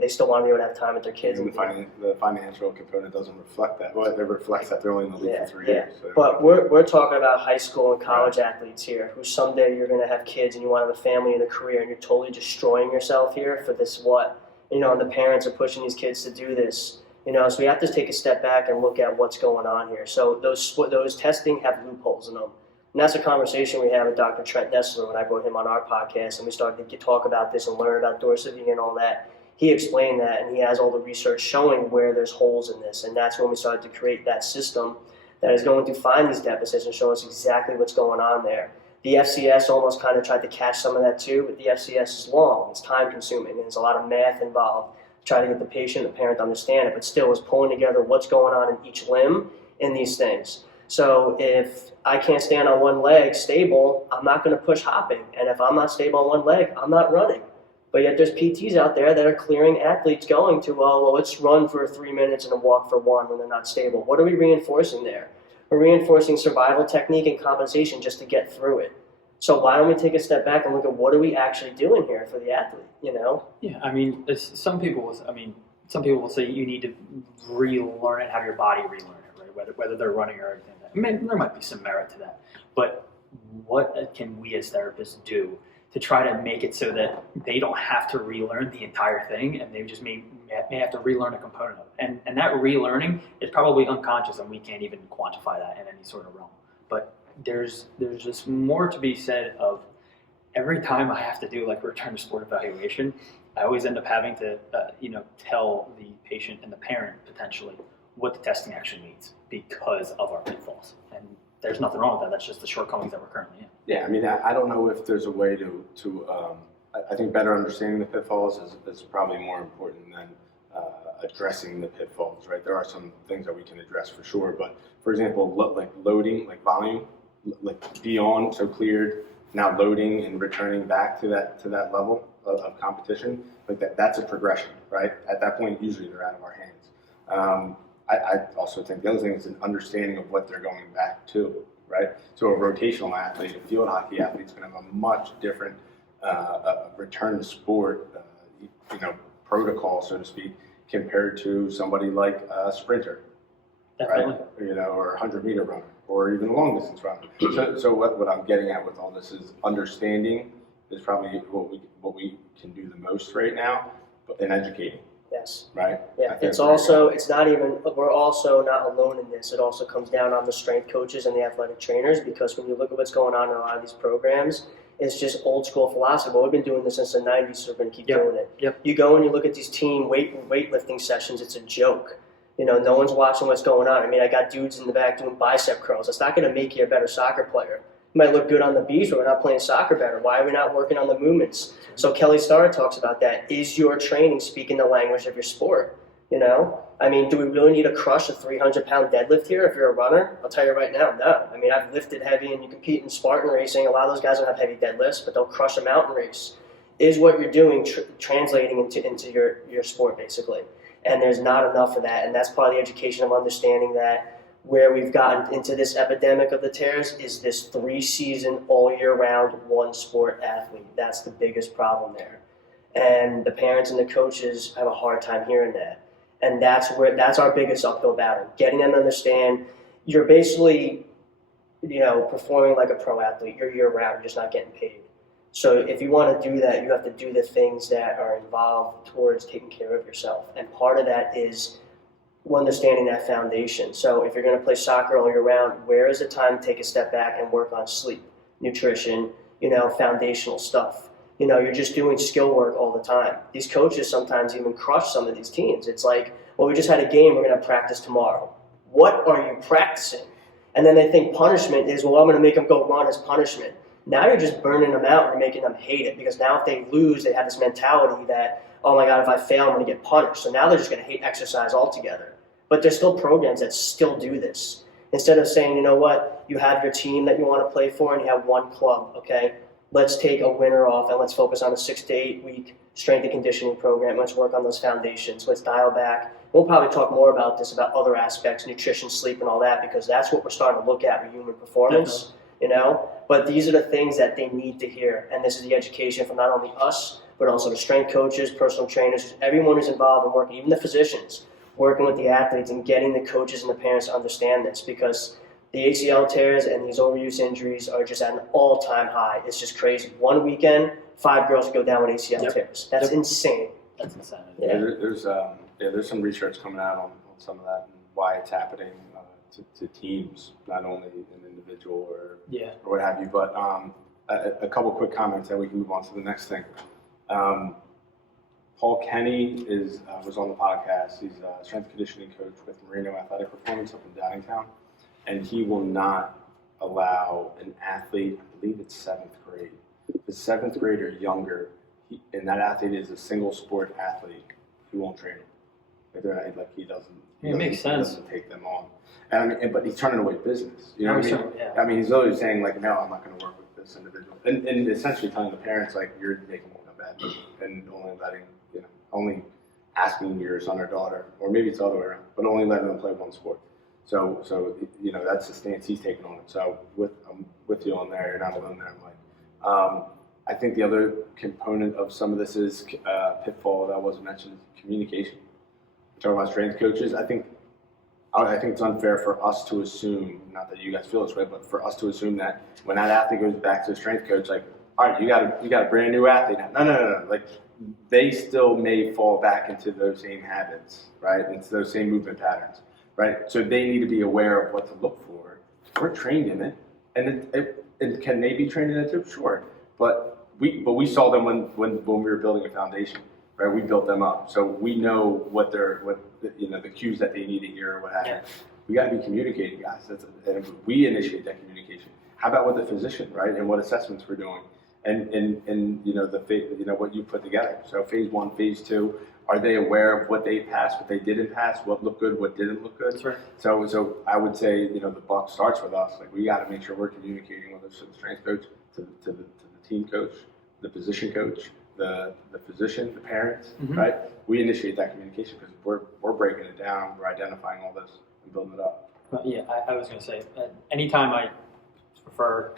they still want to be able to have time with their kids. And the financial component doesn't reflect that. Well, it reflects that they're only in the league for 3 years. So. But we're talking about high school and college athletes here, who someday you're going to have kids and you want to have a family and a career, and you're totally destroying yourself here for this what? And the parents are pushing these kids to do this. So we have to take a step back and look at what's going on here. So those testing have loopholes in them. And that's a conversation we had with Dr. Trent Nessler when I brought him on our podcast, and we started to talk about this and learn about DorsaVi and all that. He explained that, and he has all the research showing where there's holes in this, and that's when we started to create that system that is going to find these deficits and show us exactly what's going on there. The FCS almost kind of tried to catch some of that too, but the FCS is long, it's time-consuming, and there's a lot of math involved to try to get the patient and the parent to understand it, but still is pulling together what's going on in each limb in these things. So if I can't stand on one leg stable, I'm not going to push hopping. And if I'm not stable on one leg, I'm not running. But yet there's PTs out there that are clearing athletes going to, well, let's run for 3 minutes and then walk for 1 when they're not stable. What are we reinforcing there? We're reinforcing survival technique and compensation just to get through it. So why don't we take a step back and look at what are we actually doing here for the athlete, Yeah, I mean, some people will say you need to relearn it, have your body relearn it, right? Whether they're running or everything. I mean, there might be some merit to that, but what can we as therapists do to try to make it so that they don't have to relearn the entire thing, and they just may have to relearn a component of it? And that relearning is probably unconscious, and we can't even quantify that in any sort of realm. But there's just more to be said of every time I have to do like return to sport evaluation, I always end up having to tell the patient and the parent potentially what the testing actually means because of our pitfalls. And there's nothing wrong with that. That's just the shortcomings that we're currently in. Yeah, I mean, I don't know if there's a way to I think better understanding the pitfalls is probably more important than addressing the pitfalls, right? There are some things that we can address for sure, but for example, like loading, like volume, like beyond, so cleared, now loading and returning back to that level of competition, like that's a progression, right? At that point, usually they're out of our hands. I also think the other thing is an understanding of what they're going back to, right? So a rotational athlete, a field hockey athlete is going to have a much different return to sport, protocol, so to speak, compared to somebody like a sprinter, Definitely. Right? Or a 100-meter runner, or even a long-distance runner. So what I'm getting at with all this is understanding is probably what we can do the most right now, in educating. Yes. Right? Yeah. We're also not alone in this. It also comes down on the strength coaches and the athletic trainers, because when you look at what's going on in a lot of these programs, It's just old school philosophy. But we've been doing this since the 90s, so we're going to keep doing it. Yep. You go and you look at these team weightlifting sessions, it's a joke. You know, no one's watching what's going on. I mean, I got dudes in the back doing bicep curls. It's not going to make you a better soccer player. You might look good on the beach, but we're not playing soccer better. Why are we not working on the movements? So Kelly Starr talks about that. Is your training speaking the language of your sport? You know? I mean, do we really need to crush a 300-pound deadlift here if you're a runner? I'll tell you right now, no. I mean, I've lifted heavy, and you compete in Spartan racing. A lot of those guys don't have heavy deadlifts, but they'll crush a mountain race. Is what you're doing translating into your sport, basically? And there's not enough of that, and that's part of the education of understanding that where we've gotten into this epidemic of the tears is this 3-season, all-year-round, one-sport athlete. That's the biggest problem there. And the parents and the coaches have a hard time hearing that. And that's our biggest uphill battle, getting them to understand you're basically, you know, performing like a pro athlete. You're year-round, you're just not getting paid. So if you want to do that, you have to do the things that are involved towards taking care of yourself. And part of that is understanding that foundation. So if you're going to play soccer all year round, where is the time to take a step back and work on sleep, nutrition, you know, foundational stuff? You know, you're just doing skill work all the time. These coaches sometimes even crush some of these teams. It's like, well, we just had a game, we're going to practice tomorrow. What are you practicing? And then they think punishment is, well, I'm going to make them go run as punishment. Now you're just burning them out and you're making them hate it, because now if they lose, they have this mentality that, oh my God, if I fail, I'm going to get punished. So now they're just going to hate exercise altogether. But there's still programs that still do this. Instead of saying, you know what, you have your team that you want to play for and you have one club, okay? Let's take a winter off and let's focus on a 6 to 8 week strength and conditioning program. Let's work on those foundations. Let's dial back. We'll probably talk more about this, about other aspects, nutrition, sleep, and all that, because that's what we're starting to look at with human performance, you know? But these are the things that they need to hear. And this is the education from not only us, but also the strength coaches, personal trainers, everyone who's involved in working, even the physicians, working with the athletes and getting the coaches and the parents to understand this, because the ACL tears and these overuse injuries are just at an all-time high. It's just crazy. One weekend, 5 girls go down with ACL tears. That's insane. That's insane. Yeah. There's some research coming out on some of that and why it's happening to teams, not only an individual or what have you. But a couple quick comments, and we can move on to the next thing. Paul Kenny was on the podcast. He's a strength conditioning coach with Marino Athletic Performance up in Downingtown, and he will not allow an athlete, I believe it's 7th grade, the 7th grade or younger, and that athlete is a single sport athlete, he won't train them. He doesn't take them on. And I mean, but he's turning away business. You know what I mean? I mean, he's always saying like, no, I'm not going to work with this individual, and essentially telling the parents like, you're making a bad move, and only asking your son or daughter, or maybe it's the other way around, but only letting them play one sport. So that's the stance he's taking on it. So I'm with you on there. You're not alone there, Mike. I think the other component of some of this is pitfall that wasn't mentioned, communication. We're talking about strength coaches. I think it's unfair for us to assume, not that you guys feel this way, but for us to assume that when that athlete goes back to the strength coach, like, all right, you got a brand new athlete now. No. Like, they still may fall back into those same habits, right? Into those same movement patterns, right? So they need to be aware of what to look for. We're trained in it, and can they be trained in it too? Sure, but we saw them when we were building a foundation, right? We built them up, so we know what the cues that they need to hear or what have you. We got to be communicating, guys. And we initiate that communication. How about with the physician, right? And what assessments we're doing. And what you put together. So phase 1, phase 2, are they aware of what they passed, what they didn't pass, what looked good, what didn't look good? That's right. So I would say, the buck starts with us. Like, we got to make sure we're communicating with the strength coach, to the team coach, the position coach, the physician, the parents, right? We initiate that communication because we're breaking it down, we're identifying all this and building it up. I was going to say, anytime I prefer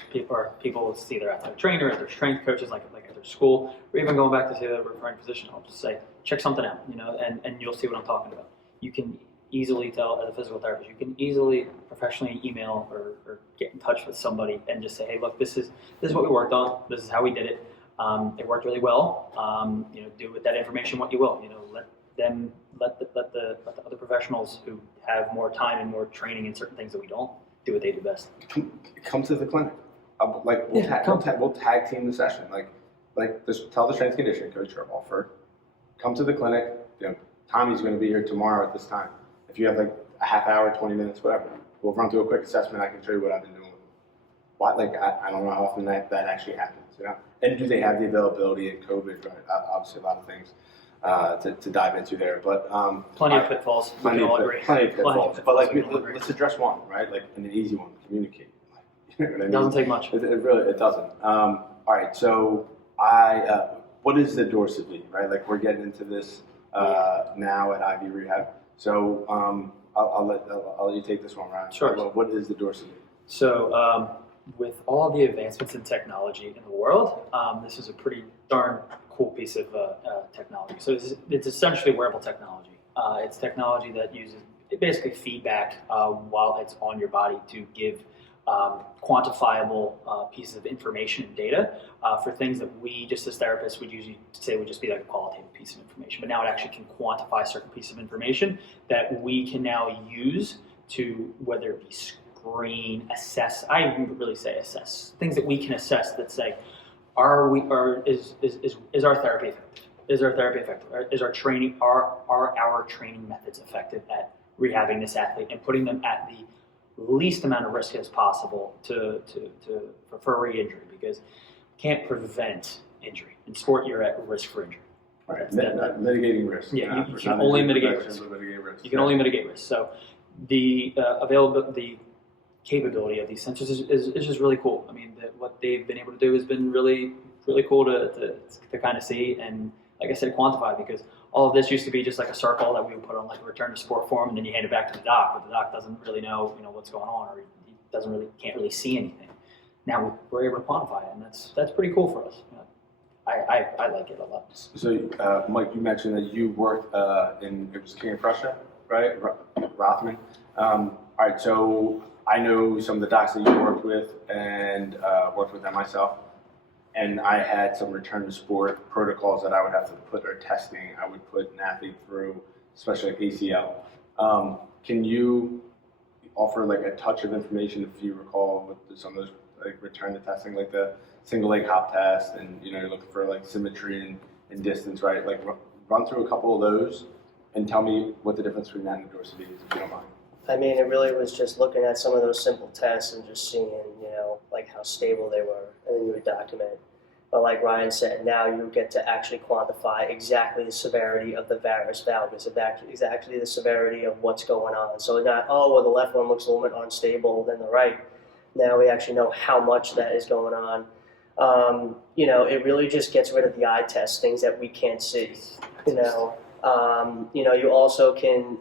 people to see their athletic trainer, or their strength coaches, like at their school, or even going back to see the referring physician, I'll just say, check something out, and you'll see what I'm talking about. You can easily tell, as a physical therapist, you can easily professionally email or get in touch with somebody and just say, hey, look, this is what we worked on, this is how we did it. It worked really well. Do with that information what you will. Let the other professionals who have more time and more training in certain things that we don't do what they do best. Come to the clinic. We'll tag team the session. Like just tell the strength conditioning coach or offer, come to the clinic. Tommy's going to be here tomorrow at this time. If you have like a half hour, 20 minutes, whatever, we'll run through a quick assessment. I can show you what I've been doing. Why? I don't know how often that actually happens. And do they have the availability in COVID? Right? Obviously, a lot of things to dive into there, but plenty of pitfalls. Plenty of pitfalls. But let's address one, right? Like an easy one. Communicate. You know what I mean? Doesn't take much. It doesn't. All right. So what is the DorsaVi, right? Like we're getting into this now at Ivy Rehab. So I'll let you take this one, Ryan. Sure. What is the DorsaVi? So with all the advancements in technology in the world, this is a pretty darn cool piece of technology. So it's essentially wearable technology. It's technology that uses basically feedback while it's on your body to give quantifiable pieces of information and data for things that we, just as therapists, would usually say would just be like a qualitative piece of information. But now it actually can quantify a certain piece of information that we can now use to, whether it be screen, assess, I wouldn't really say assess, things that we can assess that say, is our therapy effective? Is our therapy effective? Is our training, are our training methods effective at rehabbing this athlete and putting them at the least amount of risk as possible for re-injury, because you can't prevent injury. In sport, you're at risk for injury. Right. Mitigating risk. Yeah, you can only mitigate risk. You can only mitigate risk. So the the capability of these sensors is just really cool. I mean, what they've been able to do has been really, really cool to kind of see and, like I said, quantify, because all of this used to be just like a circle that we would put on like a return to sport form, and then you hand it back to the doc, but the doc doesn't really know what's going on, or he can't really see anything. Now we're able to quantify it, and that's pretty cool for us. I like it a lot. So, Mike, you mentioned that you worked it was King of Prussia, right? Rothman. All right, so I know some of the docs that you worked with and worked with them myself. And I had some return to sport protocols that I would have to put, or testing I would put an athlete through, especially like ACL. Can you offer like a touch of information, if you recall, with some of those like return to testing, like the single leg hop test, and you're looking for like symmetry and distance, right? Like run through a couple of those and tell me what the difference between that and DorsaVi is, if you don't mind. I mean, it really was just looking at some of those simple tests and just seeing, like how stable they were, and then you would document. But like Ryan said, now you get to actually quantify exactly the severity of the varus valgus, exactly the severity of what's going on. So not, the left one looks a little bit unstable than the right. Now we actually know how much that is going on. It really just gets rid of the eye test, things that we can't see. You also can,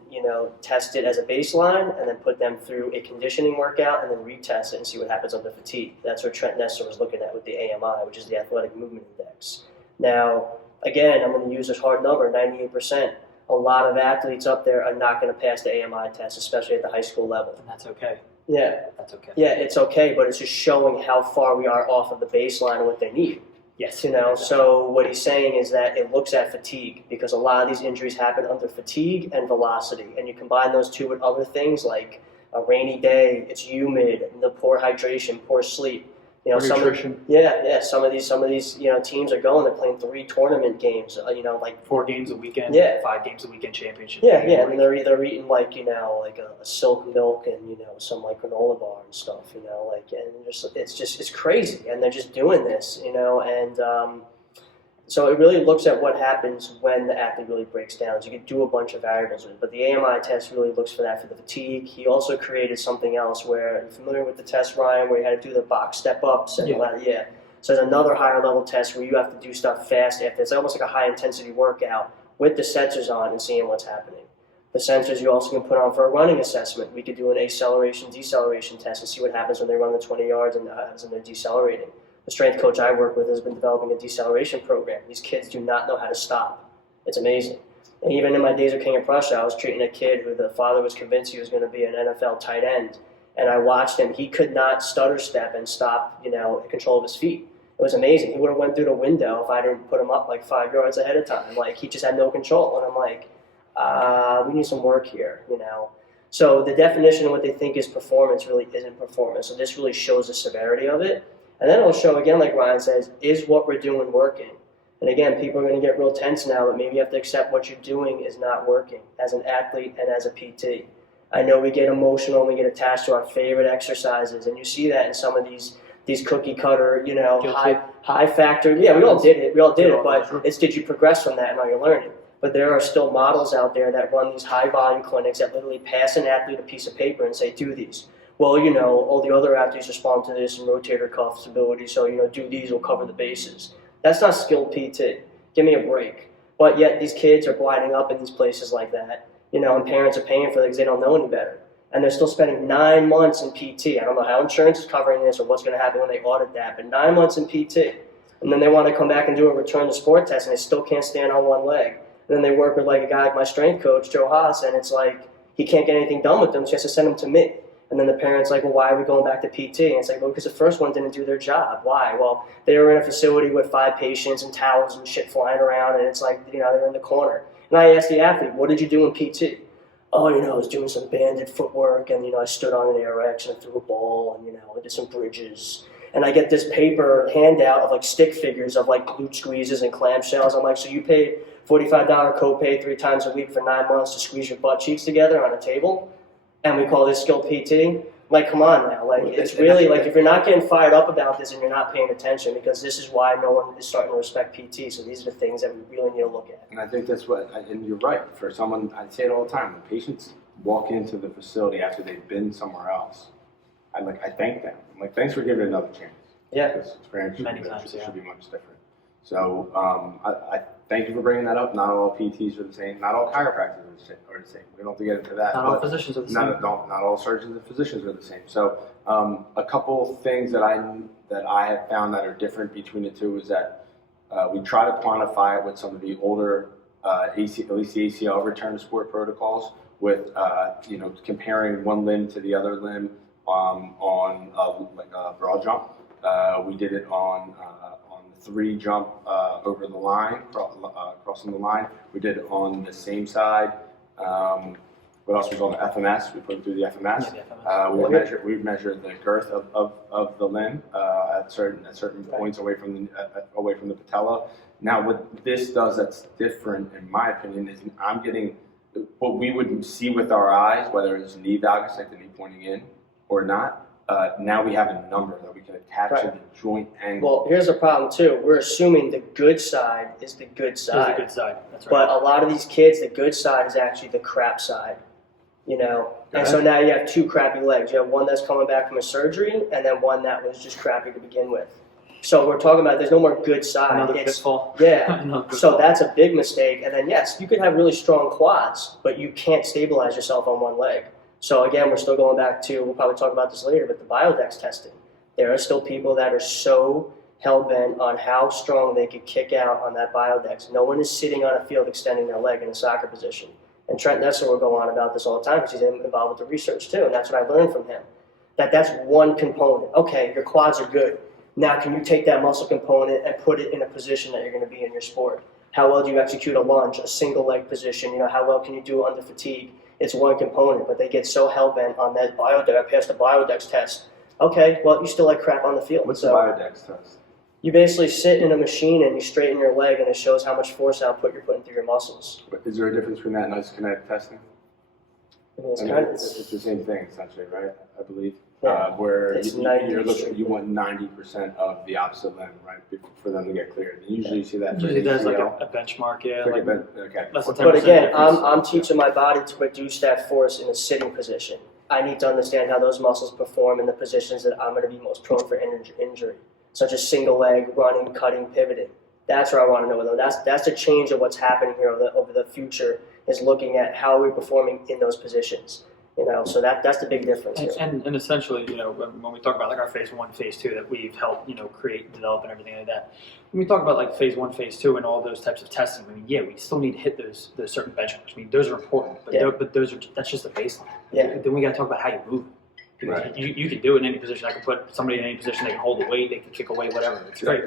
test it as a baseline and then put them through a conditioning workout and then retest it and see what happens under fatigue. That's what Trent Nestor was looking at with the AMI, which is the Athletic Movement Index. Now, again, I'm going to use this hard number, 98%. A lot of athletes up there are not going to pass the AMI test, especially at the high school level. And that's okay. Yeah. That's okay. Yeah, it's okay, but it's just showing how far we are off of the baseline and what they need. Yes. So what he's saying is that it looks at fatigue, because a lot of these injuries happen under fatigue and velocity, and you combine those two with other things like a rainy day, it's humid, the poor hydration, poor sleep. Nutrition. Some of these teams are they're playing 3 tournament games, like 4 games a weekend, 5 games a weekend championship. Yeah, and they're either eating like a silk milk and some like granola bar and stuff, and it's crazy, and they're just doing this, and so it really looks at what happens when the athlete really breaks down. So you can do a bunch of variables with it, but the AMI test really looks for that, for the fatigue. He also created something else where, you're familiar with the test, Ryan, where you had to do the box step-ups? And So there's another higher level test where you have to do stuff fast after. It's almost like a high-intensity workout with the sensors on and seeing what's happening. The sensors you also can put on for a running assessment. We could do an acceleration-deceleration test and see what happens when they run the 20 yards and as they're decelerating. The strength coach I work with has been developing a deceleration program. These kids do not know how to stop. It's amazing. And even in my days of King of Prussia, I was treating a kid who the father was convinced he was going to be an NFL tight end. And I watched him. He could not stutter step and stop, control of his feet. It was amazing. He would have went through the window if I didn't put him up like 5 yards ahead of time. Like, he just had no control. And I'm like, we need some work here, So the definition of what they think is performance really isn't performance. So this really shows the severity of it. And then it'll show, again, like Ryan says, is what we're doing working? And again, people are going to get real tense now, but maybe you have to accept what you're doing is not working as an athlete and as a PT. I know we get emotional and we get attached to our favorite exercises, and you see that in some of these cookie cutter, high factor. Yeah, we all did it. But it's, did you progress from that and are you learning? But there are still models out there that run these high volume clinics that literally pass an athlete a piece of paper and say, do these. Well, all the other athletes respond to this and rotator cuff stability, so, do these, will cover the bases. That's not skilled PT. Give me a break. But yet these kids are blinding up in these places like that, and parents are paying for it because they don't know any better. And they're still spending 9 months in PT. I don't know how insurance is covering this or what's going to happen when they audit that, but 9 months in PT. And then they want to come back and do a return to sport test, and they still can't stand on one leg. And then they work with like a guy like my strength coach, Coach Hos, and it's like he can't get anything done with them, so he has to send them to me. And then the parent's like, well, why are we going back to PT? And it's like, well, because the first one didn't do their job. Why? Well, they were in a facility with 5 patients and towels and shit flying around, and it's like, they're in the corner. And I asked the athlete, what did you do in PT? Oh, I was doing some banded footwork, and, I stood on an ARX and I threw a ball, and, I did some bridges. And I get this paper handout of, like, stick figures of, like, glute squeezes and clamshells. I'm like, so you paid $45 copay 3 times a week for 9 months to squeeze your butt cheeks together on a table? And we call this skilled PT? Like, come on now. Like, it's really, like, if you're not getting fired up about this and you're not paying attention, because this is why no one is starting to respect PT. So these are the things that we really need to look at. And I think that's and you're right. For someone, I say it all the time, when patients walk into the facility after they've been somewhere else, I thank them. I'm like, thanks for giving it another chance. Yeah. This experience Many should be much different. So I thank you for bringing that up. Not all PTs are the same. Not all chiropractors are the same. We don't have to get into that. Not all physicians are the same. Not all surgeons and physicians are the same. So a couple things that I have found that are different between the two is that we try to quantify it with some of the older at least the ACL return to sport protocols with comparing one limb to the other limb on a broad jump. We did it on the 3 jump over the line, crossing the line. We did it on the same side. What else was on the FMS? We put it through the FMS. Yeah, the FMS. We measured the girth of the limb at certain points away from the patella. Now, what this does that's different, in my opinion, is I'm getting what we would see with our eyes, whether it's knee valgus, like the knee pointing in, or not. Now we have a number that we can attach to the joint angle. Well, here's the problem too. We're assuming the good side is the good side. It's the good side. That's right. But a lot of these kids, the good side is actually the crap side. And so now you have 2 crappy legs. You have one that's coming back from a surgery, and then one that was just crappy to begin with. So we're talking about there's no more good side. Another pitfall. Yeah. So that's a big mistake. And then yes, you could have really strong quads, but you can't stabilize yourself on one leg. So again, we're still going back to, we'll probably talk about this later, but the biodex testing. There are still people that are so hell-bent on how strong they could kick out on that biodex. No one is sitting on a field extending their leg in a soccer position. And Trent Nessler will go on about this all the time because he's involved with the research too, and that's what I learned from him. That's one component. Okay, your quads are good. Now can you take that muscle component and put it in a position that you're going to be in your sport? How well do you execute a lunge, a single leg position? How well can you do under fatigue? It's one component, but they get so hell-bent on that biodex. I passed the biodex test. Okay, well, you still like crap on the field. What's the biodex test? You basically sit in a machine and you straighten your leg, and it shows how much force output you're putting through your muscles. But is there a difference between that and isokinetic testing? It's the same thing, essentially, right? I believe. Yeah, where it's you want 90% of the opposite limb, right, for them to get cleared. And usually you see that. Usually there's like a benchmark, yeah. Okay. Less than 10%. But again, I'm teaching my body to produce that force in a sitting position. I need to understand how those muscles perform in the positions that I'm going to be most prone for injury, such as single leg, running, cutting, pivoting. That's where I want to know, though. That's the change of what's happening here over the future, is looking at how we're performing in those positions. So that's the big difference here. And essentially, when we talk about like our phase 1, phase 2 that we've helped, create, develop, and everything like that. When we talk about like phase 1, phase 2, and all those types of testing, we still need to hit those certain benchmarks. Those are important, but that's just the baseline. Yeah. Then we got to talk about how you move. Because you can do it in any position. I can put somebody in any position. They can hold the weight. They can kick away, whatever. It's great.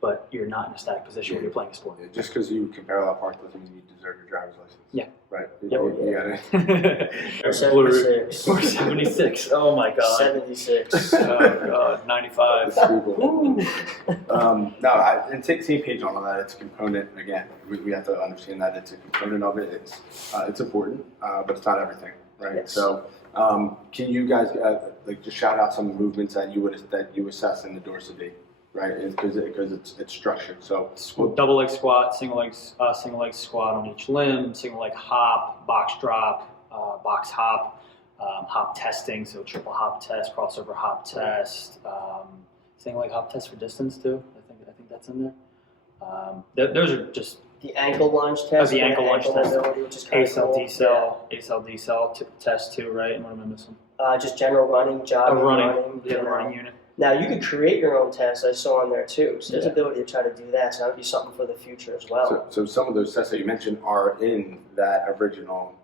but you're not in a static position when you're playing a sport. Just because you can parallel park doesn't mean you deserve your driver's license. Yeah. Right? Yep. You got it. 76. 76. Oh my God. 76. Oh God. 95. No, and same page on all that. It's a component. Again, we have to understand that it's a component of it. It's important, but it's not everything, right? Yes. So, can you guys just shout out some movements that you assess in the DorsaVi, right? Because it's structured. So Double leg squat, single leg squat on each limb, single leg hop, box drop, box hop, hop testing, so triple hop test, crossover hop test, single leg hop test for distance too. I think that's in there. Those are just The ankle lunge test. the ankle lunge test. mobility, which is kind of cool. ACL, D-cell test too, right? And what am I missing? Just general running, jogging, running. Yeah, the running unit. Now you could create your own tests. I saw on there too. So there's Yeah. ability to try to do that. So that would be something for the future as well. So some of those tests that you mentioned are in that original,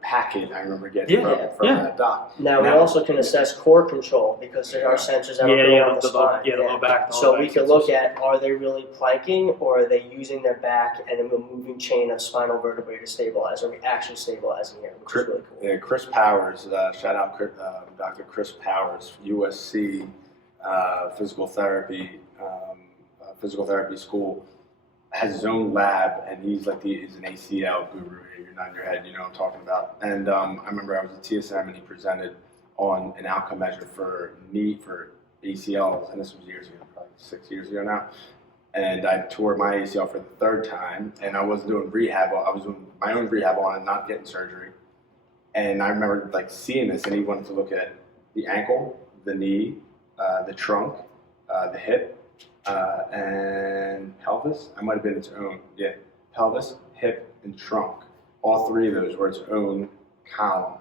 packet I remember getting from that doc. Now we also can assess core control because there are sensors that are going on the spine. The low back. So we can look at, are they really planking or are they using their back and a moving chain of spinal vertebrae to stabilize? Are we actually stabilizing here, which is really cool. Yeah, Chris Powers, shout out Dr. Chris Powers, USC physical therapy school, has his own lab, and he's an ACL guru. You're nodding your head, you know what I'm talking about. And I remember I was at TSM and he presented on an outcome measure for ACLs, and this was years ago, probably 6 years ago now. And I tore my ACL for the third time, and I wasn't doing rehab. I was doing my own rehab on it, not getting surgery. And I remember seeing this, and he wanted to look at the ankle, the knee, the trunk, the hip, and pelvis. I might have been its own. Yeah, pelvis, hip, and trunk. All three of those were its own column,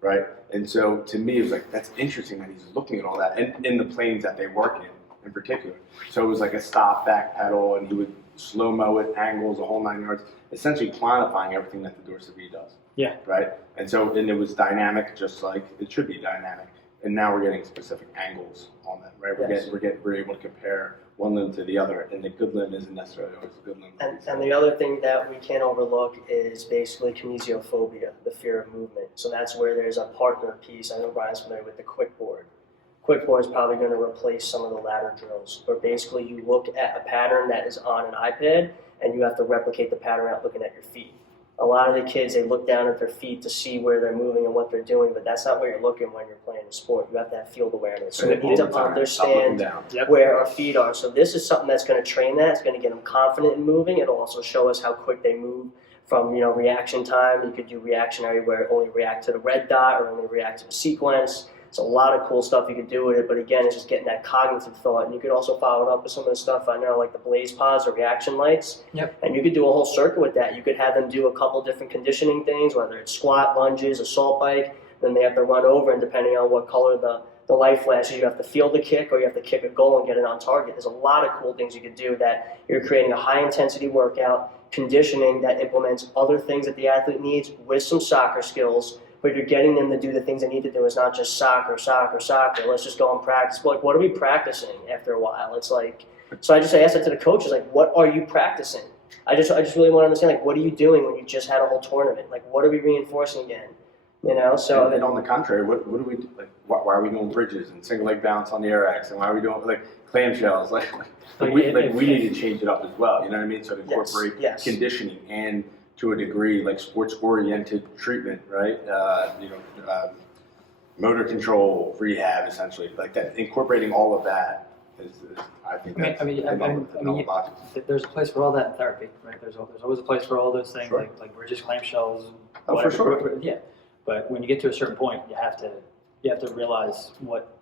right? And so to me, it was that's interesting that he's looking at all that, and in the planes that they work in particular. So it was like a stop, back pedal, and he would slow-mo it, angles, a whole 9 yards, essentially quantifying everything that the DorsaVi does. Yeah. Right? And it was dynamic, just like it should be dynamic. And now we're getting specific angles on them, right? We're able to compare one limb to the other, and the good limb isn't necessarily always a good limb. And the other thing that we can't overlook is basically kinesiophobia, the fear of movement. So that's where there's a partner piece. I know Brian's familiar with the quickboard. Quickboard is probably going to replace some of the ladder drills, where basically you look at a pattern that is on an iPad, and you have to replicate the pattern out looking at your feet. A lot of the kids, they look down at their feet to see where they're moving and what they're doing, but that's not where you're looking when you're playing a sport. You have to have field awareness. So we need to understand where our feet are. So this is something that's going to train that. It's going to get them confident in moving. It'll also show us how quick they move from, reaction time. You could do reactionary where it only react to the red dot or only react to the sequence. It's a lot of cool stuff you could do with it, but again, it's just getting that cognitive thought. And you could also follow it up with some of the stuff I know, like the blaze pods or reaction lights. Yep. And you could do a whole circuit with that. You could have them do a couple different conditioning things, whether it's squat, lunges, assault bike. Then they have to run over, and depending on what color the light flashes, you have to field the kick or you have to kick a goal and get it on target. There's a lot of cool things you could do that you're creating a high-intensity workout, conditioning that implements other things that the athlete needs with some soccer skills. But you're getting them to do the things they need to do. It's not just soccer. Let's just go and practice. But what are we practicing after a while? It's so I asked it to the coaches, what are you practicing? I just really want to understand, what are you doing when you just had a whole tournament? What are we reinforcing again? So. And on the contrary, what do we do? Why are we doing bridges and single leg bounce on the air X? And why are we doing clamshells? We need to change it up as well. You know what I mean? So to incorporate conditioning and, to a degree, sports-oriented treatment, right? Motor control, rehab, essentially, that. Incorporating all of that is I think. There's a place for all that in therapy, right? There's always a place for all those things, sure. like bridges, clamshells. Oh, whatever. for sure. Yeah, but when you get to a certain point, you have to realize what.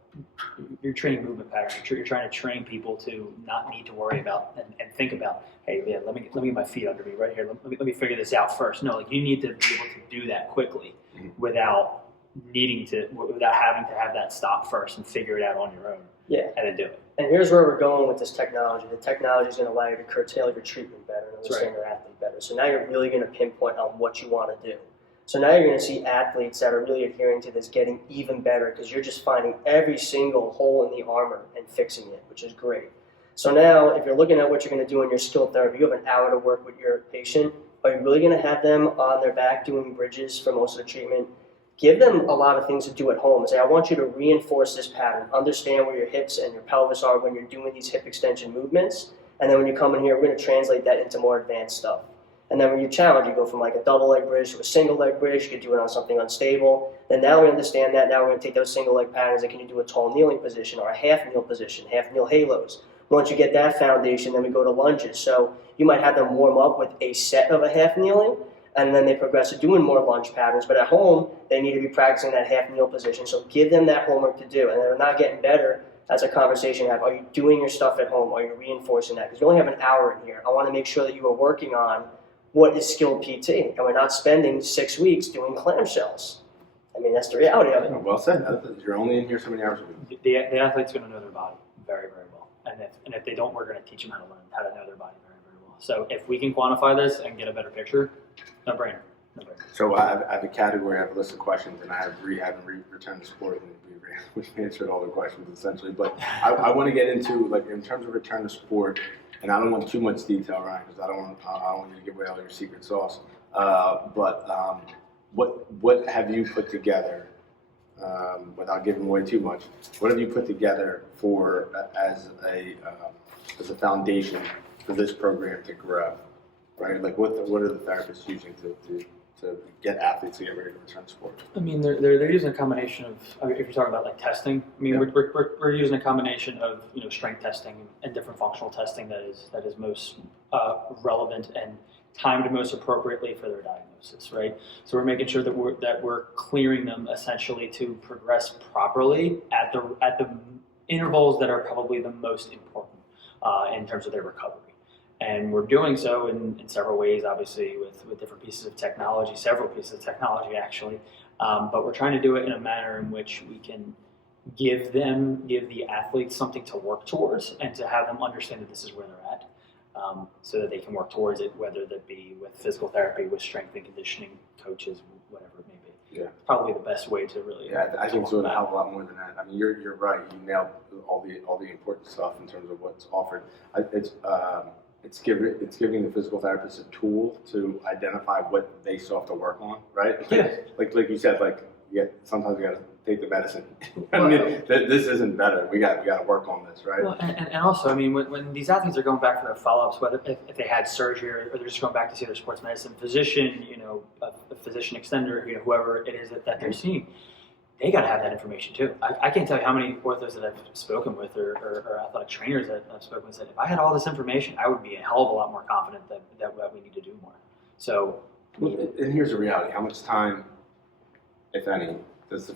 You're training movement patterns. You're trying to train people to not need to worry about and think about, hey, let me get my feet under me right here. Let me figure this out first. No, you need to be able to do that quickly without having to have that stop first and figure it out on your own. Yeah. And then do it. And here's where we're going with this technology. The technology is going to allow you to curtail your treatment better and understand your athlete better. So now you're really going to pinpoint on what you want to do. So now you're going to see athletes that are really adhering to this getting even better because you're just finding every single hole in the armor and fixing it, which is great. So now, if you're looking at what you're going to do in your skilled therapy, you have an hour to work with your patient. Are you really going to have them on their back doing bridges for most of the treatment? Give them a lot of things to do at home. Say, I want you to reinforce this pattern. Understand where your hips and your pelvis are when you're doing these hip extension movements. And then when you come in here, we're going to translate that into more advanced stuff. And then when you challenge, you go from like a double leg bridge to a single leg bridge. You could do it on something unstable. Then now we understand that. Now we're going to take those single leg patterns and can you do a tall kneeling position or a half kneel position, half kneel halos. Once you get that foundation, then we go to lunges. So you might have them warm up with a set of a half kneeling, and then they progress to doing more lunge patterns. But at home, they need to be practicing that half kneel position. So give them that homework to do. And they're not getting better. That's a conversation to have. Are you doing your stuff at home? Are you reinforcing that? Because you only have an hour in here. I want to make sure that you are working on what is skilled PT. And we're not spending 6 weeks doing clamshells. I mean, that's the reality of it. Well said. You're only in here so many hours a week. The athlete's going to know their body very, very well. And if they don't, we're going to teach them how to learn how to know their body very, very well. So if we can quantify this and get a better picture, no brainer. So I have a category, I have a list of questions, and I have rehab and return to sport, and we've answered all the questions essentially. But I want to get into, like, in terms of return to sport, and I don't want too much detail, Ryan, because I don't want you to give away all your secret sauce. What have you put together, without giving away too much? What have you put together for as a foundation for this program to grow? Right, like what are the therapists using to get athletes to get ready to return to sport? I mean, they're using a combination of, if you're talking about like testing, I mean, yeah. we're using a combination of, strength testing and different functional testing that is most relevant and timed most appropriately for their diagnosis, right? So we're making sure that we're clearing them essentially to progress properly at the intervals that are probably the most important in terms of their recovery. And we're doing so in several ways, obviously, with different pieces of technology, several pieces of technology, actually. But we're trying to do it in a manner in which we can give the athletes something to work towards and to have them understand that this is where they're at, so that they can work towards it, whether that be with physical therapy, with strength and conditioning coaches, whatever it may be. Yeah. It's probably the best way to really. Yeah, I think it's going to help a lot more than that. I mean, you're right. You nailed all the important stuff in terms of what's offered. It's giving the physical therapist a tool to identify what they still have to work on, right? Yeah. Like you said, sometimes we got to take the medicine. I mean, this isn't better. We got to work on this, right? Well, and also, I mean, when these athletes are going back for their follow-ups, whether if they had surgery or they're just going back to see their sports medicine physician, a physician extender, whoever it is that they're seeing, they got to have that information too. I can't tell you how many orthos that I've spoken with or athletic trainers that I've spoken with said, if I had all this information, I would be a hell of a lot more confident that we need to do more. So, and here's the reality: how much time, if any, does the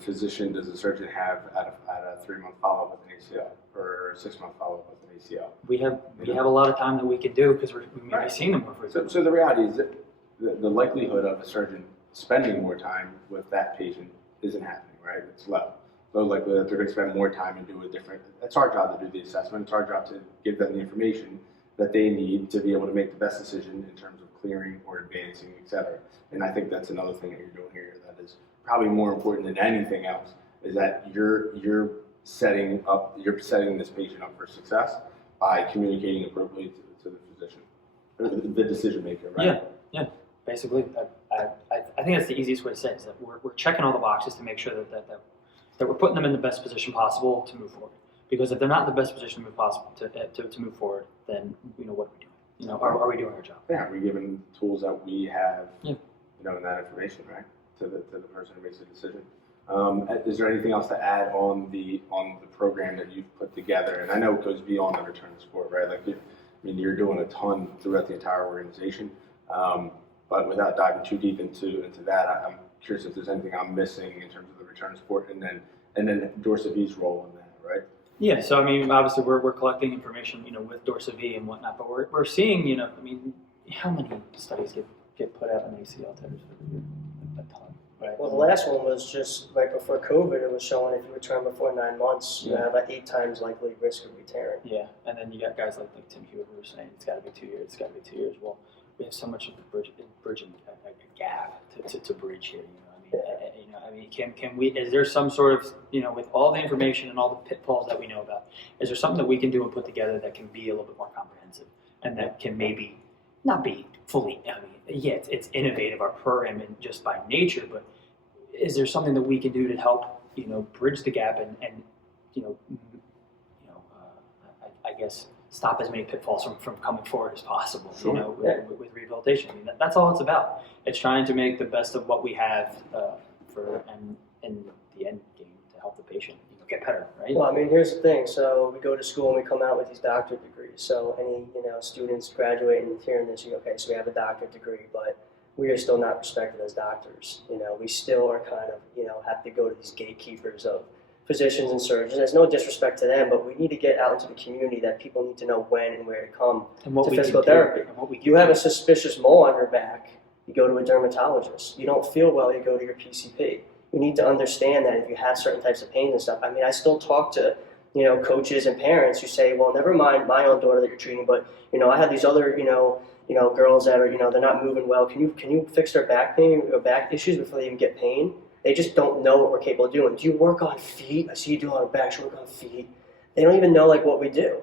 surgeon have at a 3-month follow-up with an ACL or a 6-month follow-up with an ACL? We have a lot of time that we can do because we may be seeing them more frequently. So the reality is that the likelihood of a surgeon spending more time with that patient isn't happening. Right, it's low. So likely that they're going to spend more time and do a different. It's our job to do the assessment. It's our job to give them the information that they need to be able to make the best decision in terms of clearing or advancing, et cetera. And I think that's another thing that you're doing here that is probably more important than anything else. Is that you're setting this patient up for success by communicating appropriately to the physician, or the decision maker. Right? Yeah. Basically, I think that's the easiest way to say it, is that we're checking all the boxes to make sure that we're putting them in the best position possible to move forward. Because if they're not in the best position to move forward, then what are we doing? Are we doing our job? Yeah, are we giving tools that we have, in that information, right, to the person who makes the decision? Is there anything else to add on the program that you've put together? And I know it goes beyond the return to sport, right? You're doing a ton throughout the entire organization. But without diving too deep into that, I'm curious if there's anything I'm missing in terms of the return to sport, and then DorsaVi's role in that, right? Yeah. So I mean, obviously we're collecting information, with DorsaVi and whatnot, but we're seeing, how many studies get put out on ACL tears every year? A ton, right? Well, the last one was just right before COVID. It was showing if you return before 9 months, you have an 8 times likely risk of retearing. Yeah, and then you got guys like Tim Hewitt who were saying it's got to be 2 years. It's got to be 2 years. Well, we have so much of the bridging a gap to bridge here. You know, I mean, can we? Is there some sort of, you know, with all the information and all the pitfalls that we know about, is there something that we can do and put together that can be a little bit more comprehensive and that can maybe not be fully? I mean, yeah, it's innovative, our program, and just by nature, but is there something that we can do to help, you know, bridge the gap and I guess stop as many pitfalls from coming forward as possible, Sure. you know, with rehabilitation. I mean, that's all it's about. It's trying to make the best of what we have and in the end game to help the patient, you know, get better, right? Well, I mean, here's the thing. So we go to school and we come out with these doctorate degrees. So any, you know, students graduating and hearing this, okay, so we have a doctorate degree, but we are still not respected as doctors. You know, we still are kind of, you know, have to go to these gatekeepers of physicians and surgeons. There's no disrespect to them, but we need to get out into the community that people need to know when and where to come And what to we physical can do, therapy. and what we can You have do. a suspicious mole on your back, you go to a dermatologist. You don't feel well, you go to your PCP. You need to understand that if you have certain types of pain and stuff. I mean, I still talk to, you know, coaches and parents who say, well, never mind my own daughter that you're treating, but, you know, I have these other, you know, girls that are, you know, they're not moving well. Can you fix their back pain or back issues before they even get pain? They just don't know what we're capable of doing. Do you work on feet? I see you do a lot of back. You work on feet. They don't even know like what we do.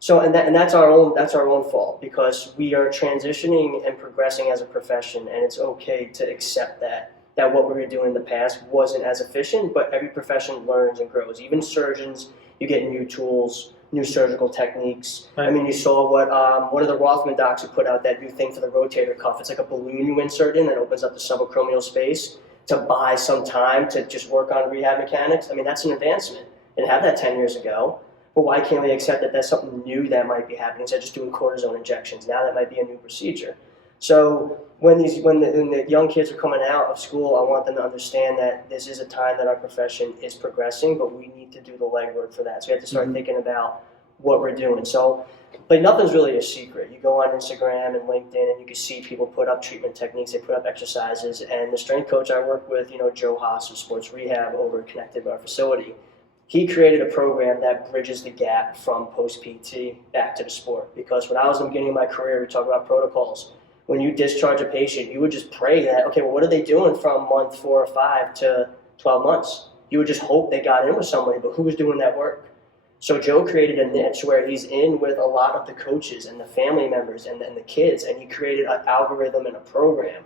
So and that's our own fault, because we are transitioning and progressing as a profession, and it's okay to accept that what we were doing in the past wasn't as efficient. But every profession learns and grows. Even surgeons, you get new tools, new surgical techniques. Right. I mean, you saw what one of the Rothman docs who put out that new thing for the rotator cuff. It's like a balloon you insert in that opens up the subacromial space to buy some time to just work on rehab mechanics. I mean, that's an advancement. Didn't have that 10 years ago. But why can't we accept that that's something new that might be happening instead of just doing cortisone injections? Now that might be a new procedure. So when the young kids are coming out of school, I want them to understand that this is a time that our profession is progressing, but we need to do the legwork for that. So we have to start thinking about what we're doing. So, like, nothing's really a secret. You go on Instagram and LinkedIn and you can see people put up treatment techniques, they put up exercises, and the strength coach I work with, you know, Joe Hos of Sports Rehab over connected with our facility, he created a program that bridges the gap from post-PT back to the sport. Because when I was in the beginning of my career, we talked about protocols. When you discharge a patient, you would just pray that, okay, well, what are they doing from month 4 or 5 to 12 months? You would just hope they got in with somebody, but who was doing that work? So Joe created a niche where he's in with a lot of the coaches and the family members and the kids, and he created an algorithm and a program,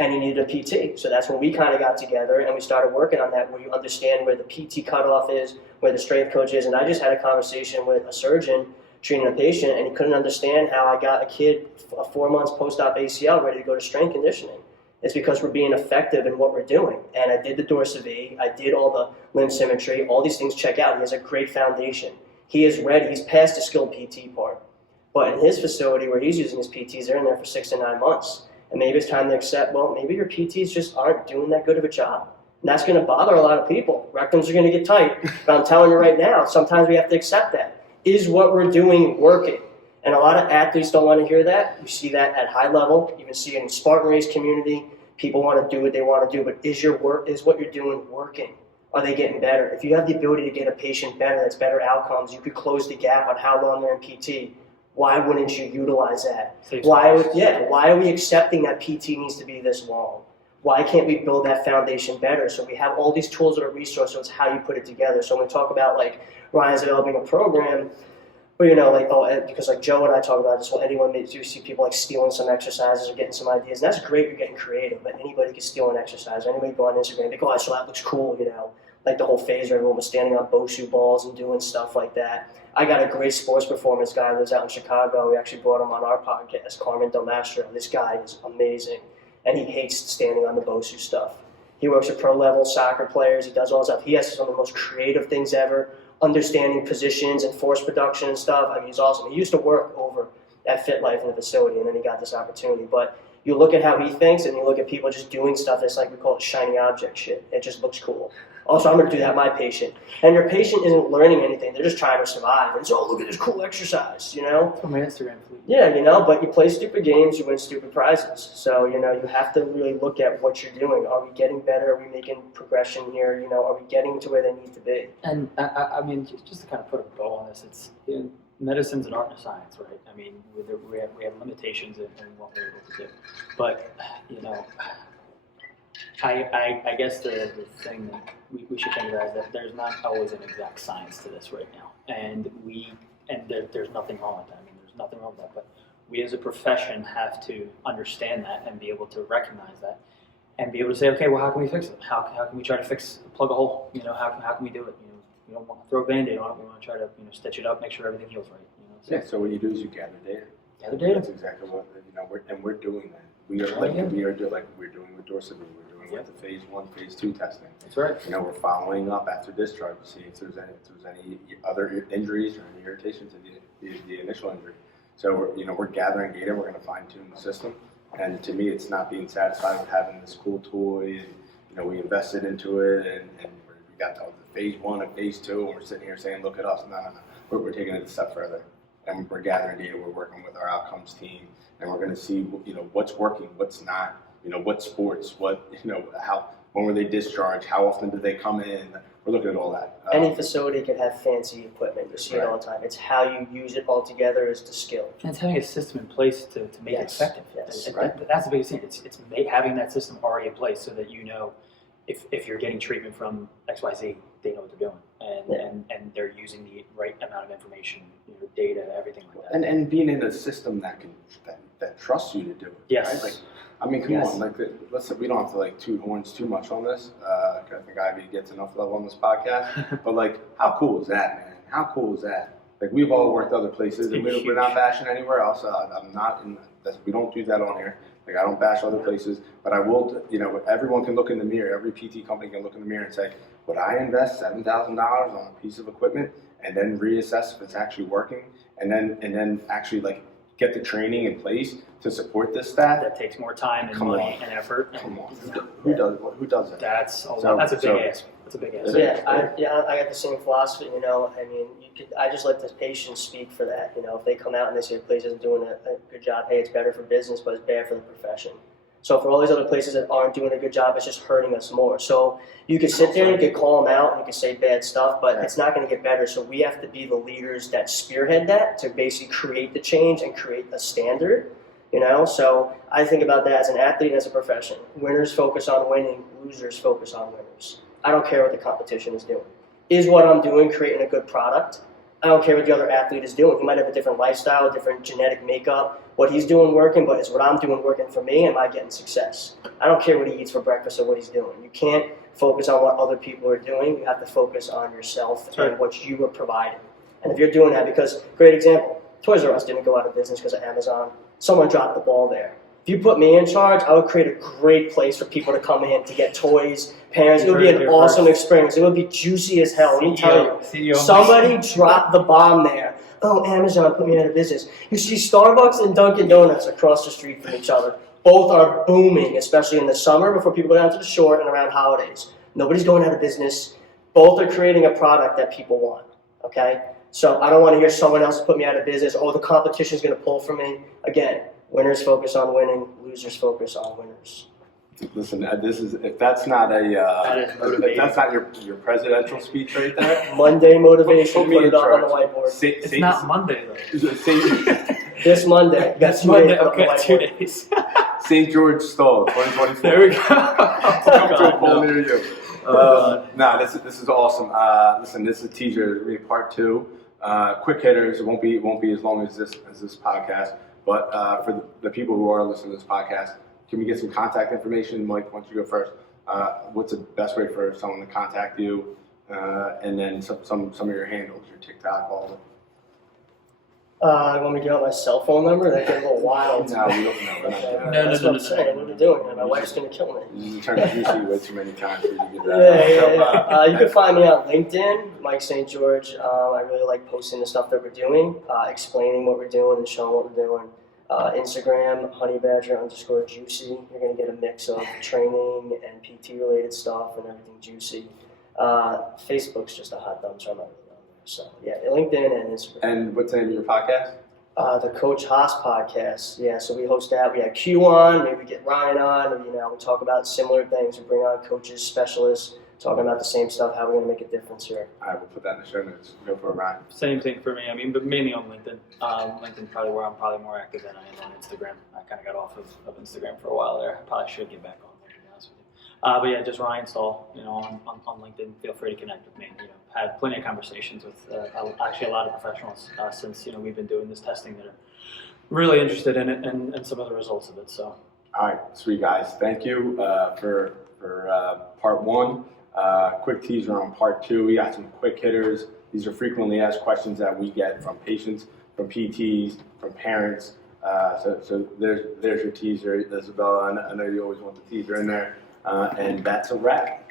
and he needed a PT. So that's when we kind of got together and we started working on that, where you understand where the PT cutoff is, where the strength coach is. And I just had a conversation with a surgeon treating a patient, and he couldn't understand how I got a kid 4 months post-op ACL ready to go to strength conditioning. It's because we're being effective in what we're doing. And I did the DorsaVi, I did all the limb symmetry, all these things check out. He has a great foundation. He is ready, he's past the skilled PT part. But in his facility where he's using his PTs, they're in there for 6 to 9 months. And maybe it's time to accept, well, maybe your PTs just aren't doing that good of a job. And that's going to bother a lot of people. Rectums are going to get tight. But I'm telling you right now, sometimes we have to accept that. Is what we're doing working? And a lot of athletes don't want to hear that. You see that at high level. You even see it in the Spartan Race community. People want to do what they want to do, but is what you're doing working? Are they getting better? If you have the ability to get a patient better, that's better outcomes, you could close the gap on how long they're in PT. Why wouldn't you utilize that? Why are we accepting that PT needs to be this long? Why can't we build that foundation better? So we have all these tools that are resources, so it's how you put it together. So when we talk about, like, Ryan's developing a program, but, you know, like, because like Joe and I talk about this, well, anyone may do see people like stealing some exercises or getting some ideas. And that's great, you're getting creative, but anybody can steal an exercise. Anybody go on Instagram and be like, oh, so that looks cool, you know. Like the whole phase where everyone was standing on Bosu balls and doing stuff like that. I got a great sports performance guy who lives out in Chicago. We actually brought him on our podcast, Carmen Del Mastro. This guy is amazing, and he hates standing on the Bosu stuff. He works with pro-level soccer players. He does all that stuff. He has some of the most creative things ever, understanding positions and force production and stuff. I mean, he's awesome. He used to work over at Fit Life in the facility, and then he got this opportunity. But you look at how he thinks, and you look at people just doing stuff that's like, we call it shiny object shit. It just looks cool. Also, I'm going to do that my patient. And your patient isn't learning anything. They're just trying to survive. And so, oh, look at this cool exercise, you know? From my Instagram feed. Yeah, you know, but you play stupid games, you win stupid prizes. So, you know, you have to really look at what you're doing. Are we getting better? Are we making progression here? You know, are we getting to where they need to be? And I mean, just to kind of put a bow on this, it's, you know, medicine's an art and a science, right? I mean, we have limitations in what we're able to do. But, you know, I guess the thing that we should think about is that there's not always an exact science to this right now, and there's nothing wrong with that. I mean, there's nothing wrong with that, but we as a profession have to understand that and be able to recognize that and be able to say, okay, well, how can we fix it? How can we try to plug a hole? How can we do it? We don't want to throw a Band-Aid on it. We want to try to stitch it up, make sure everything heals right. So what you do is you gather data. Gather data. That's exactly what we're doing that. We are we're doing with DorsaVi. We're doing with the phase 1, phase 2 testing. That's right. We're following up after discharge to see if there's any other injuries or any irritation to the initial injury. So we're gathering data. We're going to fine tune the system. And to me, it's not being satisfied with having this cool toy and we invested into it and we got the phase 1 and phase 2 and we're sitting here saying, look at us. No. We're taking it a step further. And we're gathering data. We're working with our outcomes team, and we're going to see what's working, what's not. What sports, how when were they discharged, how often did they come in? We're looking at all that. Any facility can have fancy equipment. You see it all the time. It's how you use it all together is the skill. And it's having a system in place to make it effective. Yes. That's the biggest thing. It's having that system already in place so that if you're getting treatment from XYZ, they know what they're doing. And they're using the right amount of information, data, everything like that. And being in a system that trusts you to do it. Yes. Right? Come on. Listen, we don't have to toot horns too much on this. I think Ivy gets enough love on this podcast. But how cool is that, man? How cool is that? We've all worked other places, and we're not bashing anywhere else. I'm not in. We don't do that on here. I don't bash other places, but I will. Everyone can look in the mirror. Every PT company can look in the mirror and say, would I invest $7,000 on a piece of equipment and then reassess if it's actually working, and then actually get the training in place to support this staff? That takes more time and money and effort. Come on, who does that? That's a big ask. That's a big ask. I got the same philosophy. I just let the patients speak for that. If they come out and they say a place isn't doing a good job, hey, it's better for business, but it's bad for the profession. So for all these other places that aren't doing a good job, it's just hurting us more. So you can sit there and you can call them out and you can say bad stuff, but it's not going to get better. So we have to be the leaders that spearhead that to basically create the change and create a standard. So I think about that as an athlete and as a profession. Winners focus on winning, losers focus on winners. I don't care what the competition is doing. Is what I'm doing creating a good product? I don't care what the other athlete is doing. He might have a different lifestyle, different genetic makeup. What he's doing working, but is what I'm doing working for me? Am I getting success? I don't care what he eats for breakfast or what he's doing. You can't focus on what other people are doing. You have to focus on yourself and what you are providing. And if you're doing that, because, great example, Toys R Us didn't go out of business because of Amazon. Someone dropped the ball there. If you put me in charge, I would create a great place for people to come in to get toys, parents. It would be an awesome experience. It would be juicy as hell. Let me tell you, somebody dropped the bomb there. Oh, Amazon put me out of business. You see Starbucks and Dunkin' Donuts across the street from each other. Both are booming, especially in the summer before people go down to the shore and around holidays. Nobody's going out of business. Both are creating a product that people want, okay? So I don't want to hear someone else put me out of business. Oh, the competition's going to pull from me. Again, winners focus on winning. Losers focus on winners. Listen, if that's not if that's not your presidential speech right there. Monday motivation. Put it up on the whiteboard. It's not Monday though. This Monday. That's Monday. Okay, 2 days. St. George Stahl, 2024. There we go. Come to a poll near you. This is awesome. Listen, this is a teaser. It'll be part 2. Quick hitters. It won't be as long as this podcast. But for the people who are listening to this podcast, can we get some contact information? Mike, why don't you go first? What's the best way for someone to contact you? And then some of your handles, your TikTok, all of it. You want me to give out my cell phone number? That gets a little wild. No, we don't know. That's what I'm saying. What are you doing? My wife's going to kill me. You turned juicy way too many times for you to get that. You can find me on LinkedIn, Mike St. George. I really like posting the stuff that we're doing, explaining what we're doing and showing what we're doing. Instagram, honeybadger_juicy. You're going to get a mix of training and PT-related stuff and everything juicy. Facebook's just a hot dump, so I'm not really on there. So, yeah, LinkedIn and Instagram. And what's the name of your podcast? The Coach Hos Podcast. Yeah, so we host that. We had Q on, maybe we get Ryan on. We talk about similar things. We bring on coaches, specialists, talking about the same stuff, how we're going to make a difference here. All right, we'll put that in the show notes. Go for it, Ryan. Same thing for me. I mean, but mainly on LinkedIn. LinkedIn probably where I'm probably more active than I am on Instagram. I kind of got off of Instagram for a while there. I probably should get back on there, to be honest with you. But yeah, just Ryan Stahl, on LinkedIn. Feel free to connect with me. Had plenty of conversations with actually a lot of professionals since we've been doing this testing that are really interested in it and some of the results of it. So. All right, sweet guys. Thank you for part one. Quick teaser on part two. We got some quick hitters. These are frequently asked questions that we get from patients, from PTs, from parents. So there's your teaser, Isabella. I know you always want the teaser in there. And that's a wrap.